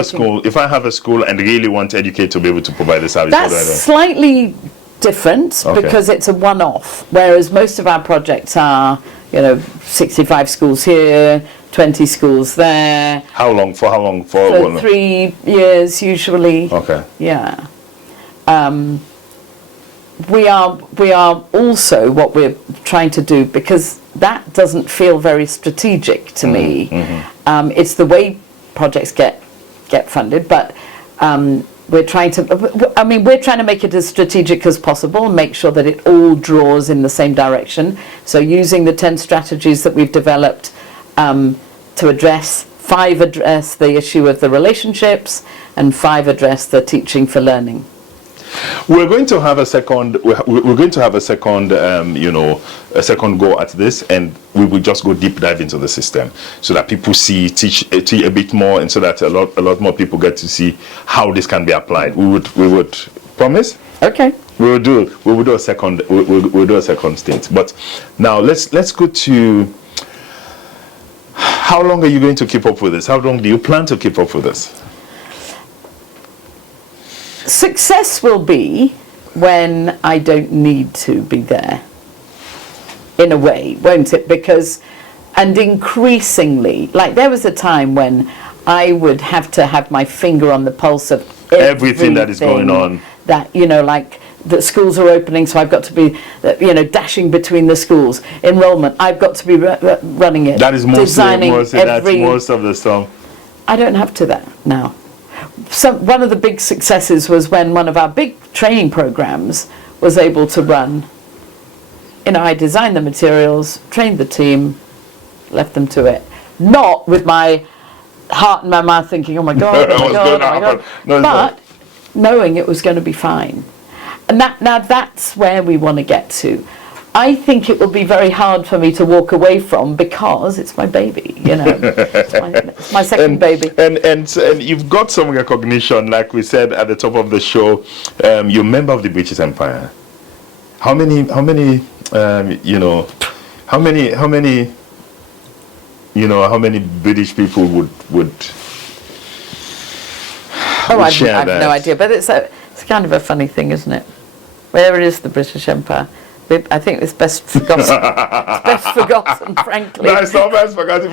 a school and really want EducAid to be able to provide the service, that's slightly different because it's a one-off. Whereas most of our projects are, 65 schools here, 20 schools there. How long? For 3 years usually. Okay. Yeah. We are also, what we're trying to do, because that doesn't feel very strategic to me. It's the way projects get funded, but we're trying to make it as strategic as possible and make sure that it all draws in the same direction. So using the 10 strategies that we've developed to address, 5 address the issue of the relationships, and 5 address the teaching for learning. We're going to have a second. We're going to have a second, a second go at this, and we will just go deep dive into the system so that people teach a bit more, and so that a lot more people get to see how this can be applied. We would promise. Okay. We will do a second. We'll do a second stint. But now let's go to. How long are you going to keep up with this? How long do you plan to keep up with this? Success will be when I don't need to be there, in a way, won't it? And increasingly, like there was a time when I would have to have my finger on the pulse of everything that is going on. That, like the schools are opening, so I've got to be, dashing between the schools. Enrollment, I've got to be running it. That is most of the stuff. I don't have to that now. One of the big successes was when one of our big training programs was able to run. I designed the materials, trained the team, left them to it. Not with my heart in my mouth thinking, oh my God, oh my God, oh my God. But knowing it was going to be fine. And that's where we want to get to. I think it will be very hard for me to walk away from, because it's my baby, it's my second baby. And you've got some recognition, like we said at the top of the show. You're a member of the British Empire. How many British people would share that? I have no idea, but it's kind of a funny thing, isn't it? Where is the British Empire? I think it's best forgotten. It's best forgotten, frankly. No, it's not best forgotten.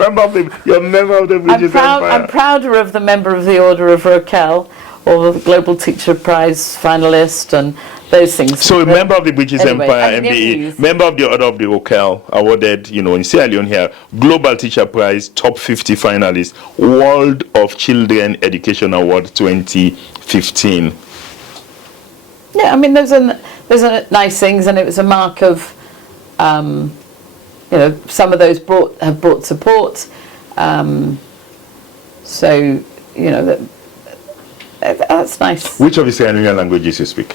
You're a member of the Bridges Empire. I'm prouder of the member of the Order of Rochelle, or the Global Teacher Prize finalist, and those things. So a member of the British Empire, MBE, yes. member of the Order of the Rochelle, awarded, in Sierra Leone here, Global Teacher Prize, top 50 finalist, World of Children Education Award 2015. Yeah, I mean, those are nice things, and it was a mark of, some of those have brought support. That's nice. Which of the Sierra Leonean languages you speak?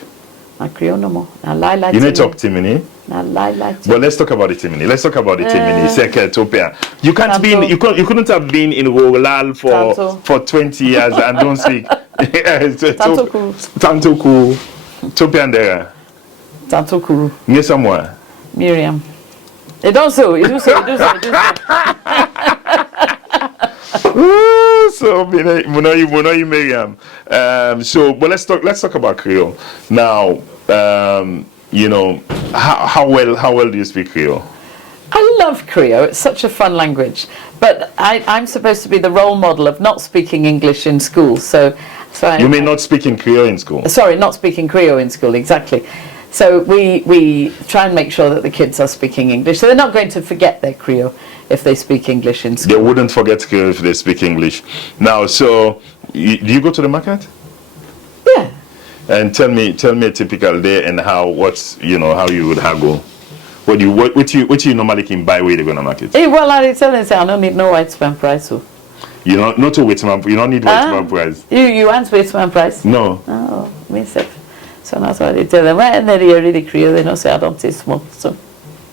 You need to talk Timini. Well, let's talk about the Timini. Let's talk about the Timini. Ethiopia. You can't be. You couldn't have been in Ruralal for 20 years and don't speak. Tantoku. Tantoku. Topiandera. Tantoku. Near somewhere. Miriam. It also. So Munoyi Miriam. But let's talk about Creole now. How well do you speak Creole? I love Creole. It's such a fun language. But I'm supposed to be the role model of not speaking English in school. So you mean not speaking Creole in school? Sorry, not speaking Creole in school, exactly. So we try and make sure that the kids are speaking English. So they're not going to forget their Creole if they speak English in school. They wouldn't forget Creole if they speak English. Now, so do you go to the market? Yeah. And tell me a typical day and how you would haggle. What you normally can buy where they go to market? Well, I tell them, I don't need no white span price. So. You don't need white span price. You want white span price? No. Oh, myself. So that's why they tell them. When they really Creole, they don't say I don't taste small. So.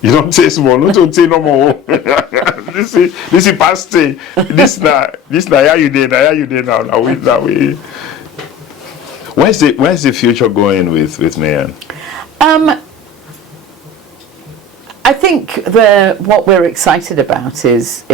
You don't taste small. No, don't say no more. This is past day. This now. How you did now? Now we. Where's the future going with Mayan? I think what we're excited about is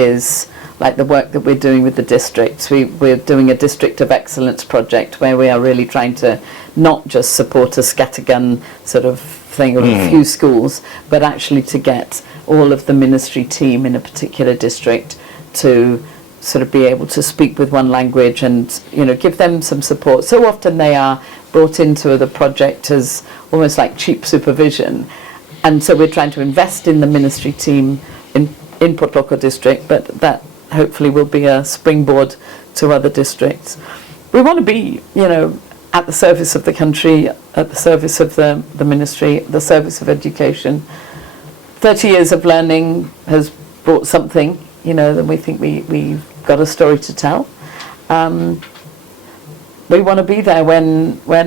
like the work that we're doing with the districts. We're doing a District of Excellence project where we are really trying to not just support a scattergun sort of thing of a few schools, but actually to get all of the ministry team in a particular district to sort of be able to speak with one language and give them some support. So often they are brought into the project as almost like cheap supervision, and so we're trying to invest in the ministry team in Port Loko district, but that hopefully will be a springboard to other districts. We want to be at the service of the country, at the service of the ministry, the service of education. 30 years of learning has brought something, then we think we've got a story to tell. We want to be there when we're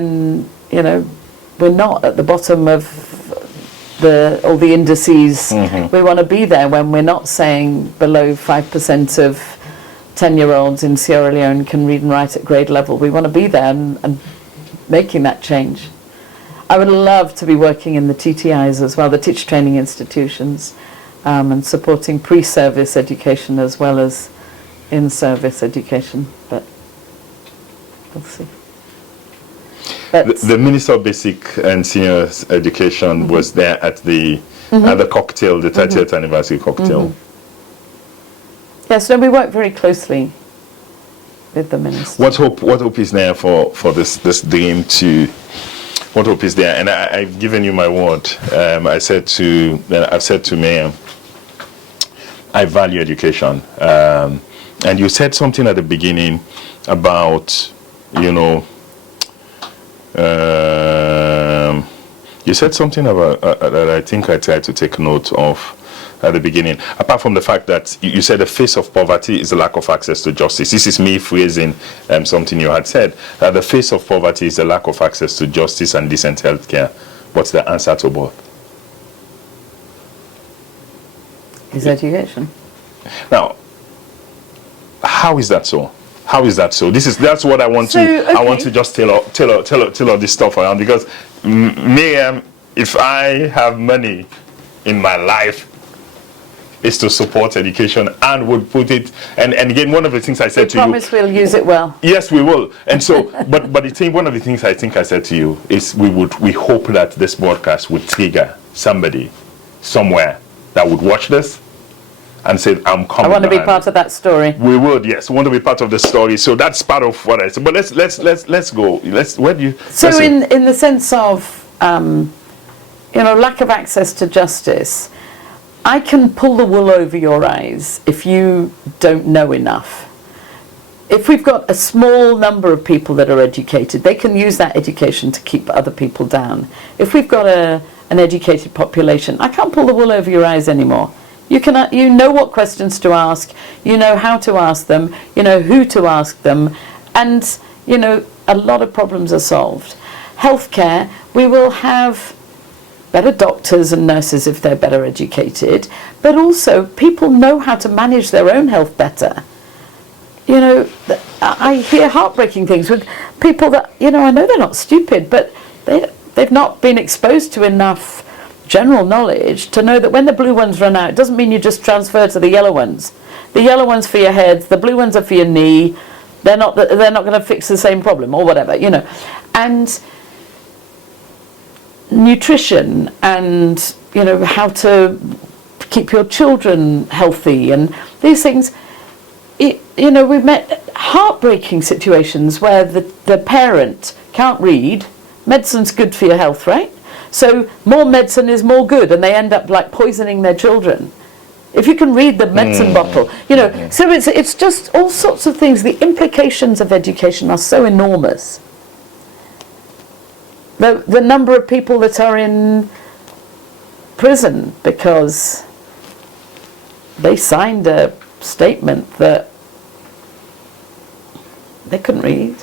not at the bottom of all the indices. We want to be there when we're not saying below 5% of 10-year-olds in Sierra Leone can read and write at grade level. We want to be there and making that change. I would love to be working in the TTIs as well, the teacher training institutions, and supporting pre-service education as well as in-service education, but we'll see. But the Minister of Basic and Senior Education was there at the cocktail, the 30th anniversary cocktail. Yes, no, we work very closely with the Minister. What hope is there for this dream to? What hope is there? And I've given you my word. I've said to Mayor, I value education. And you said something at the beginning about, you said something about that I think I tried to take note of at the beginning. Apart from the fact that you said the face of poverty is the lack of access to justice. This is me phrasing something you had said. That the face of poverty is the lack of access to justice and decent health care. What's the answer to both? Is education. Now, how is that so? How is that so? That's what I want I want to just tell all this stuff around, because Miriam, if I have money in my life, is to support education and would put it, and again, one of the things I said to you, promise we'll use it well. Yes, we will. And so, but the thing, one of the things I think I said to you is we hope that this broadcast would trigger somebody somewhere that would watch this and say, I'm coming. I want to be behind part it. of that story. We would, yes. We want to be part of the story. So that's part of what I said. But let's go. Where do you? So in the sense of lack of access to justice, I can pull the wool over your eyes if you don't know enough. If we've got a small number of people that are educated, they can use that education to keep other people down. If we've got an educated population, I can't pull the wool over your eyes anymore. You know what questions to ask, you know how to ask them, you know who to ask them, and a lot of problems are solved. Healthcare, we will have better doctors and nurses if they're better educated, but also people know how to manage their own health better. I hear heartbreaking things with people that, I know they're not stupid, but they've not been exposed to enough general knowledge to know that when the blue ones run out, it doesn't mean you just transfer to the yellow ones. The yellow ones for your head, the blue ones are for your knee. They're not going to fix the same problem or whatever, And nutrition and, how to keep your children healthy and these things. We've met heartbreaking situations where the parent can't read. Medicine's good for your health, right? So more medicine is more good, and they end up like poisoning their children. If you can read the medicine bottle, So it's just all sorts of things. The implications of education are so enormous. The number of people that are in prison because they signed a statement that they couldn't read.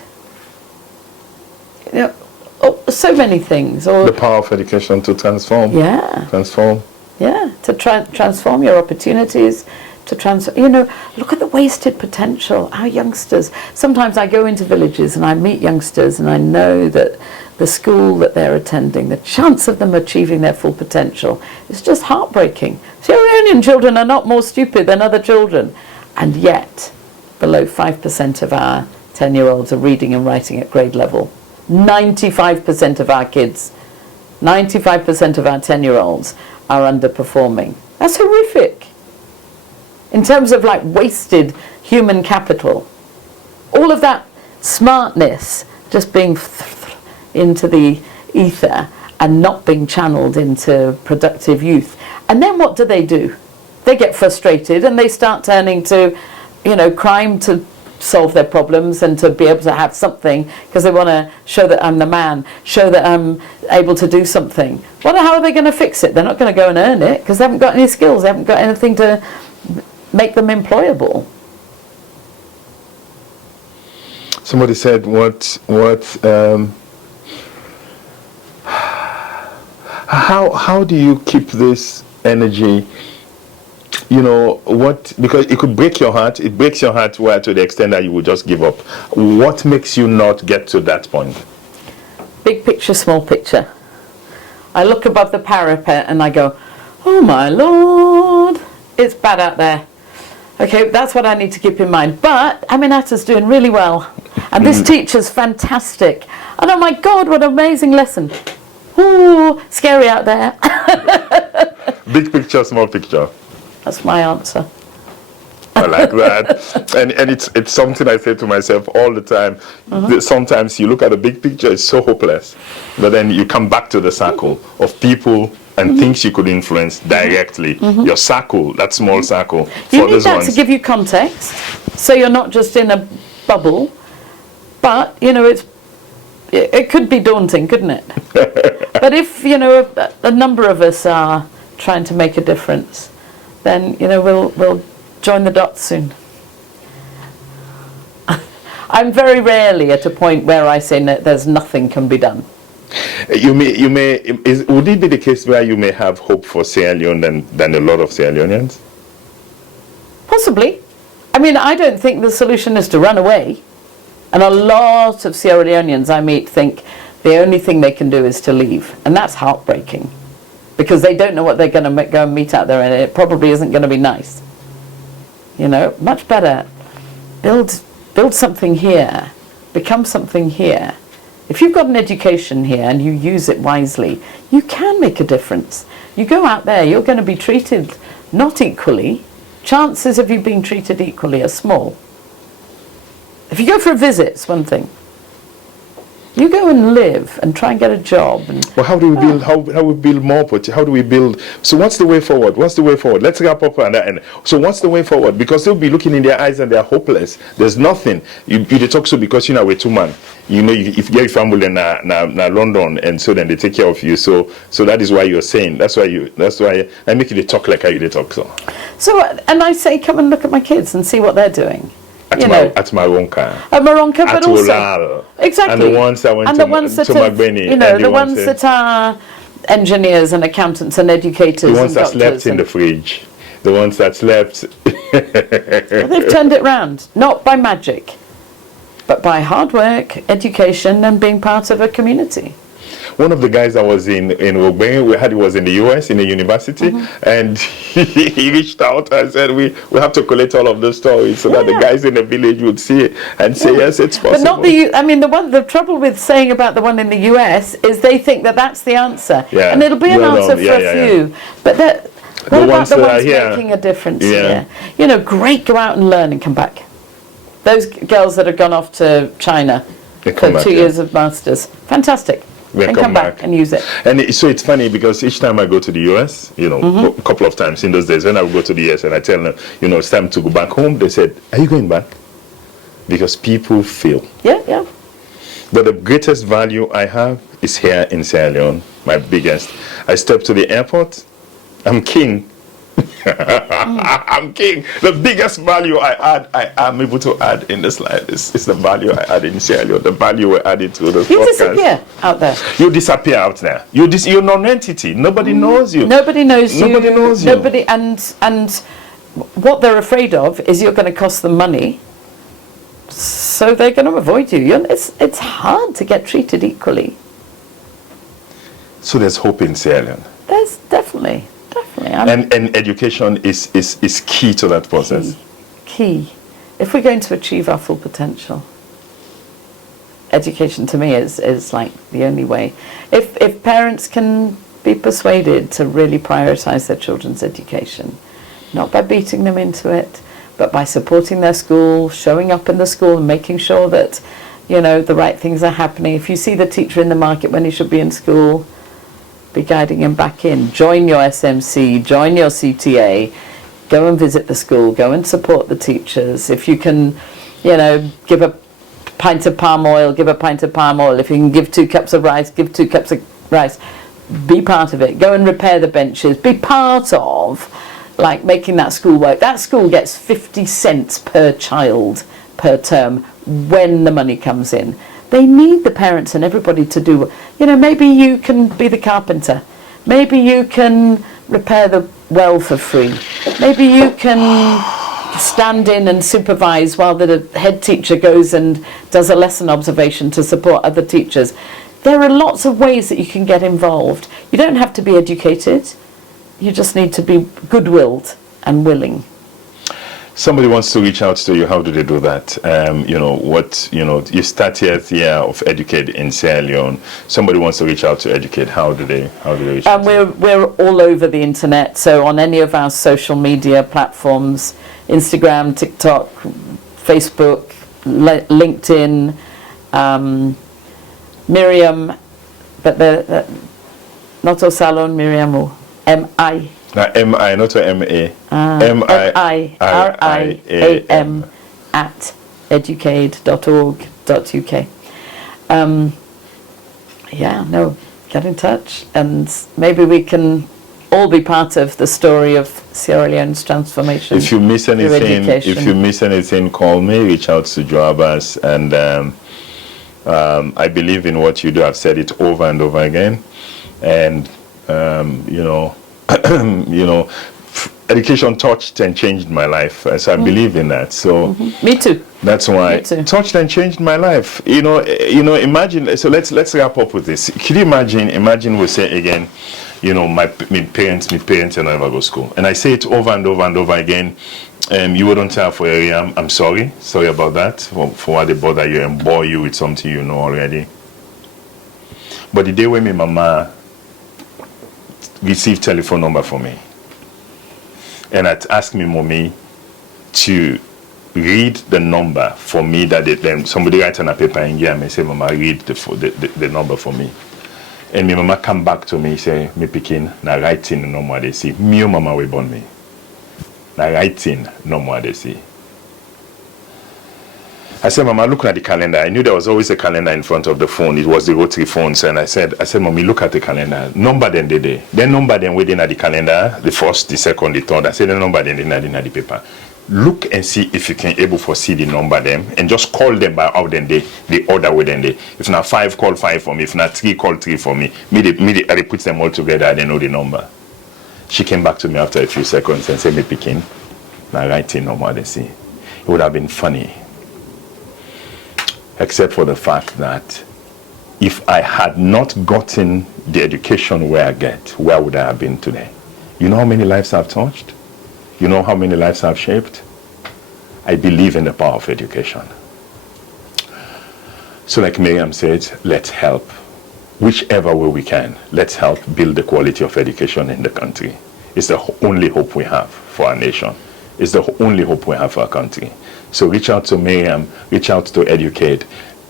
So many things. Or the power of education to transform. Yeah. Transform. Yeah, to transform your opportunities, look at the wasted potential. Our youngsters. Sometimes I go into villages and I meet youngsters and I know that the school that they're attending, the chance of them achieving their full potential is just heartbreaking. Sierra Leonean children are not more stupid than other children, and yet below 5% of our 10-year-olds are reading and writing at grade level. 95% of our kids, 95% of our 10-year-olds are underperforming. That's horrific. In terms of wasted human capital. All of that smartness just being into the ether and not being channeled into productive youth. And then what do? They get frustrated and they start turning to, crime to solve their problems and to be able to have something because they want to show that I'm the man, show that I'm able to do something. How are they going to fix it? They're not going to go and earn it because they haven't got any skills. They haven't got anything to make them employable. Somebody said, how do you keep this energy? Because it could break your heart. It breaks your heart to the extent that you will just give up. What makes you not get to that point? Big picture, small picture. I look above the parapet and I go, oh my Lord, it's bad out there. Okay, that's what I need to keep in mind. But Aminata's doing really well. And this teacher's fantastic. And oh my God, what an amazing lesson. Ooh, scary out there. Big picture, small picture. That's my answer. I like that. and it's something I say to myself all the time. Sometimes you look at the big picture, it's so hopeless. But then you come back to the circle of people and things you could influence directly. Your circle, that small circle. You need that to give you context, so you're not just in a bubble. But, it could be daunting, couldn't it? But if, a number of us are trying to make a difference, then, we'll join the dots soon. I'm very rarely at a point where I say there's nothing can be done. Would it be the case where you may have hope for Sierra Leone than a lot of Sierra Leoneans? Possibly. I don't think the solution is to run away. And a lot of Sierra Leoneans I meet think the only thing they can do is to leave. And that's heartbreaking. Because they don't know what they're going to go and meet out there, and it probably isn't going to be nice. Much better. Build something here. Become something here. If you've got an education here and you use it wisely, you can make a difference. You go out there, you're going to be treated not equally. Chances of you being treated equally are small. If you go for a visit, it's one thing. You go and live and try and get a job. Well, how do we build? How we build more? How do we build? So what's the way forward? What's the way forward? Let's wrap up on that end. So what's the way forward? Because they'll be looking in their eyes and they're hopeless. There's nothing. You talk so because we're two man. If you're a family in London, and so then they take care of you. So that is why you're saying. That's why I make you talk like how you talk. So and I say, come and look at my kids and see what they're doing. At Maronka. At Maronka, but also Olal. exactly. And the ones that went to Magbeni. The ones that are engineers and accountants and educators. The ones that slept in the fridge. The ones that slept. They've turned it round, not by magic, but by hard work, education, and being part of a community. One of the guys that was in Rogbeng, was in the US, in a university, and he reached out and said, we have to collect all of those stories so that the guys in the village would see it and say, yes, it's possible. But not the trouble with saying about the one in the US is they think that that's the answer. Yeah. And it'll be an answer for a few. But what about the ones making a difference here? Great, go out and learn and come back. Those girls that have gone off to China for 2 years of masters, fantastic. And come back and use it. And so it's funny because each time I go to the US, a couple of times in those days, when I would go to the US and I tell them, it's time to go back home, they said, are you going back? Because people feel. Yeah. But the greatest value I have is here in Sierra Leone, my biggest. I step to the airport, I'm king. I'm king. The biggest value I am able to add in this life is the value I add in Sierra Leone, the value we're adding to the podcast. You disappear out there. You disappear out there. You're non-entity. Nobody knows you. Nobody knows you. Nobody knows you. Nobody, and what they're afraid of is you're going to cost them money, so they're going to avoid you. It's hard to get treated equally. So there's hope in Sierra Leone. There's definitely. And education is key to that process. Key. If we're going to achieve our full potential, education to me is like the only way. If parents can be persuaded to really prioritize their children's education, not by beating them into it, but by supporting their school, showing up in the school and making sure that, the right things are happening. If you see the teacher in the market when he should be in school, be guiding him back in. Join your SMC, join your CTA, go and visit the school, go and support the teachers. If you can, give a pint of palm oil, give a pint of palm oil. If you can give 2 cups of rice, give 2 cups of rice. Be part of it. Go and repair the benches. Be part of, making that school work. That school gets 50 cents per child per term when the money comes in. They need the parents and everybody to do, maybe you can be the carpenter. Maybe you can repair the well for free. Maybe you can stand in and supervise while the head teacher goes and does a lesson observation to support other teachers. There are lots of ways that you can get involved. You don't have to be educated. You just need to be good-willed and willing. Somebody wants to reach out to you. How do they do that? You start here of EducAid in Sierra Leone. Somebody wants to reach out to EducAid. How do they reach out? We're all over the internet. So on any of our social media platforms, Instagram, TikTok, Facebook, LinkedIn, Miriam, but not Salon, Miriam, M-I. M-I, not a M-A. M-I-R-I-A-M at educaid.org.uk. Get in touch and maybe we can all be part of the story of Sierra Leone's transformation. If you miss anything, call me, reach out to Joe Abbas, and I believe in what you do. I've said it over and over again, and education touched and changed my life, so I believe in that. So me too. That's why touched and changed my life. Imagine. So let's wrap up with this. Could you imagine we say again, my parents never go to school, and I say it over and over and over again. You wouldn't tell for area. I'm sorry about that for what they bother you and bore you with something you know already. But the day when my mama receive telephone number for me. And I'd ask me mommy to read the number for me that then somebody write on a paper and give me, say, Mama, read the number for me. And my mama come back to me, say, me picking, na writing no more they see. Me or mama will born me. Na writing no more they see. I said, Mama, look at the calendar. I knew there was always a calendar in front of the phone. It was the rotary phones. And I said, Mommy, look at the calendar. Number them the day. Then number them within at the calendar, the first, the second, the third. I said, the number them in the paper. Look and see if you can able to see the number them and just call them by how then the order within day. If not 5, call 5 for me. If not 3, call 3 for me. I put them all together, I didn't know the number. She came back to me after a few seconds and said, me picking. Now writing no more they see. It would have been funny. Except for the fact that if I had not gotten the education where I get, where would I have been today? You know how many lives I've touched? You know how many lives I've shaped? I believe in the power of education. So like Miriam said, let's help. Whichever way we can, let's help build the quality of education in the country. It's the only hope we have for our nation. It's the only hope we have for our country. So reach out to Miriam, reach out to EducAid.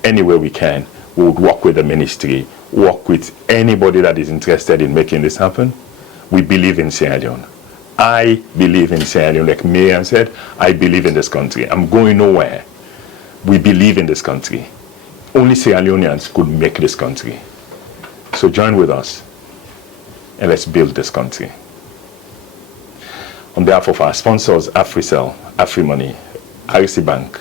Anywhere we can, we would work with the ministry, work with anybody that is interested in making this happen. We believe in Sierra Leone. I believe in Sierra Leone. Like Miriam said, I believe in this country. I'm going nowhere. We believe in this country. Only Sierra Leoneans could make this country. So join with us and let's build this country. On behalf of our sponsors, AfriCell, AfriMoney, RC Bank,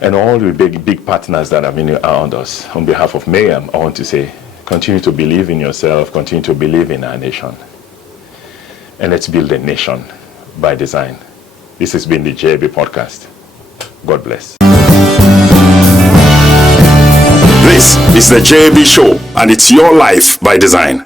and all the big partners that have been around us, on behalf of Miriam, I want to say, continue to believe in yourself, continue to believe in our nation. And let's build a nation by design. This has been the JAB podcast. God bless. This is the JAB Show, and it's your life by design.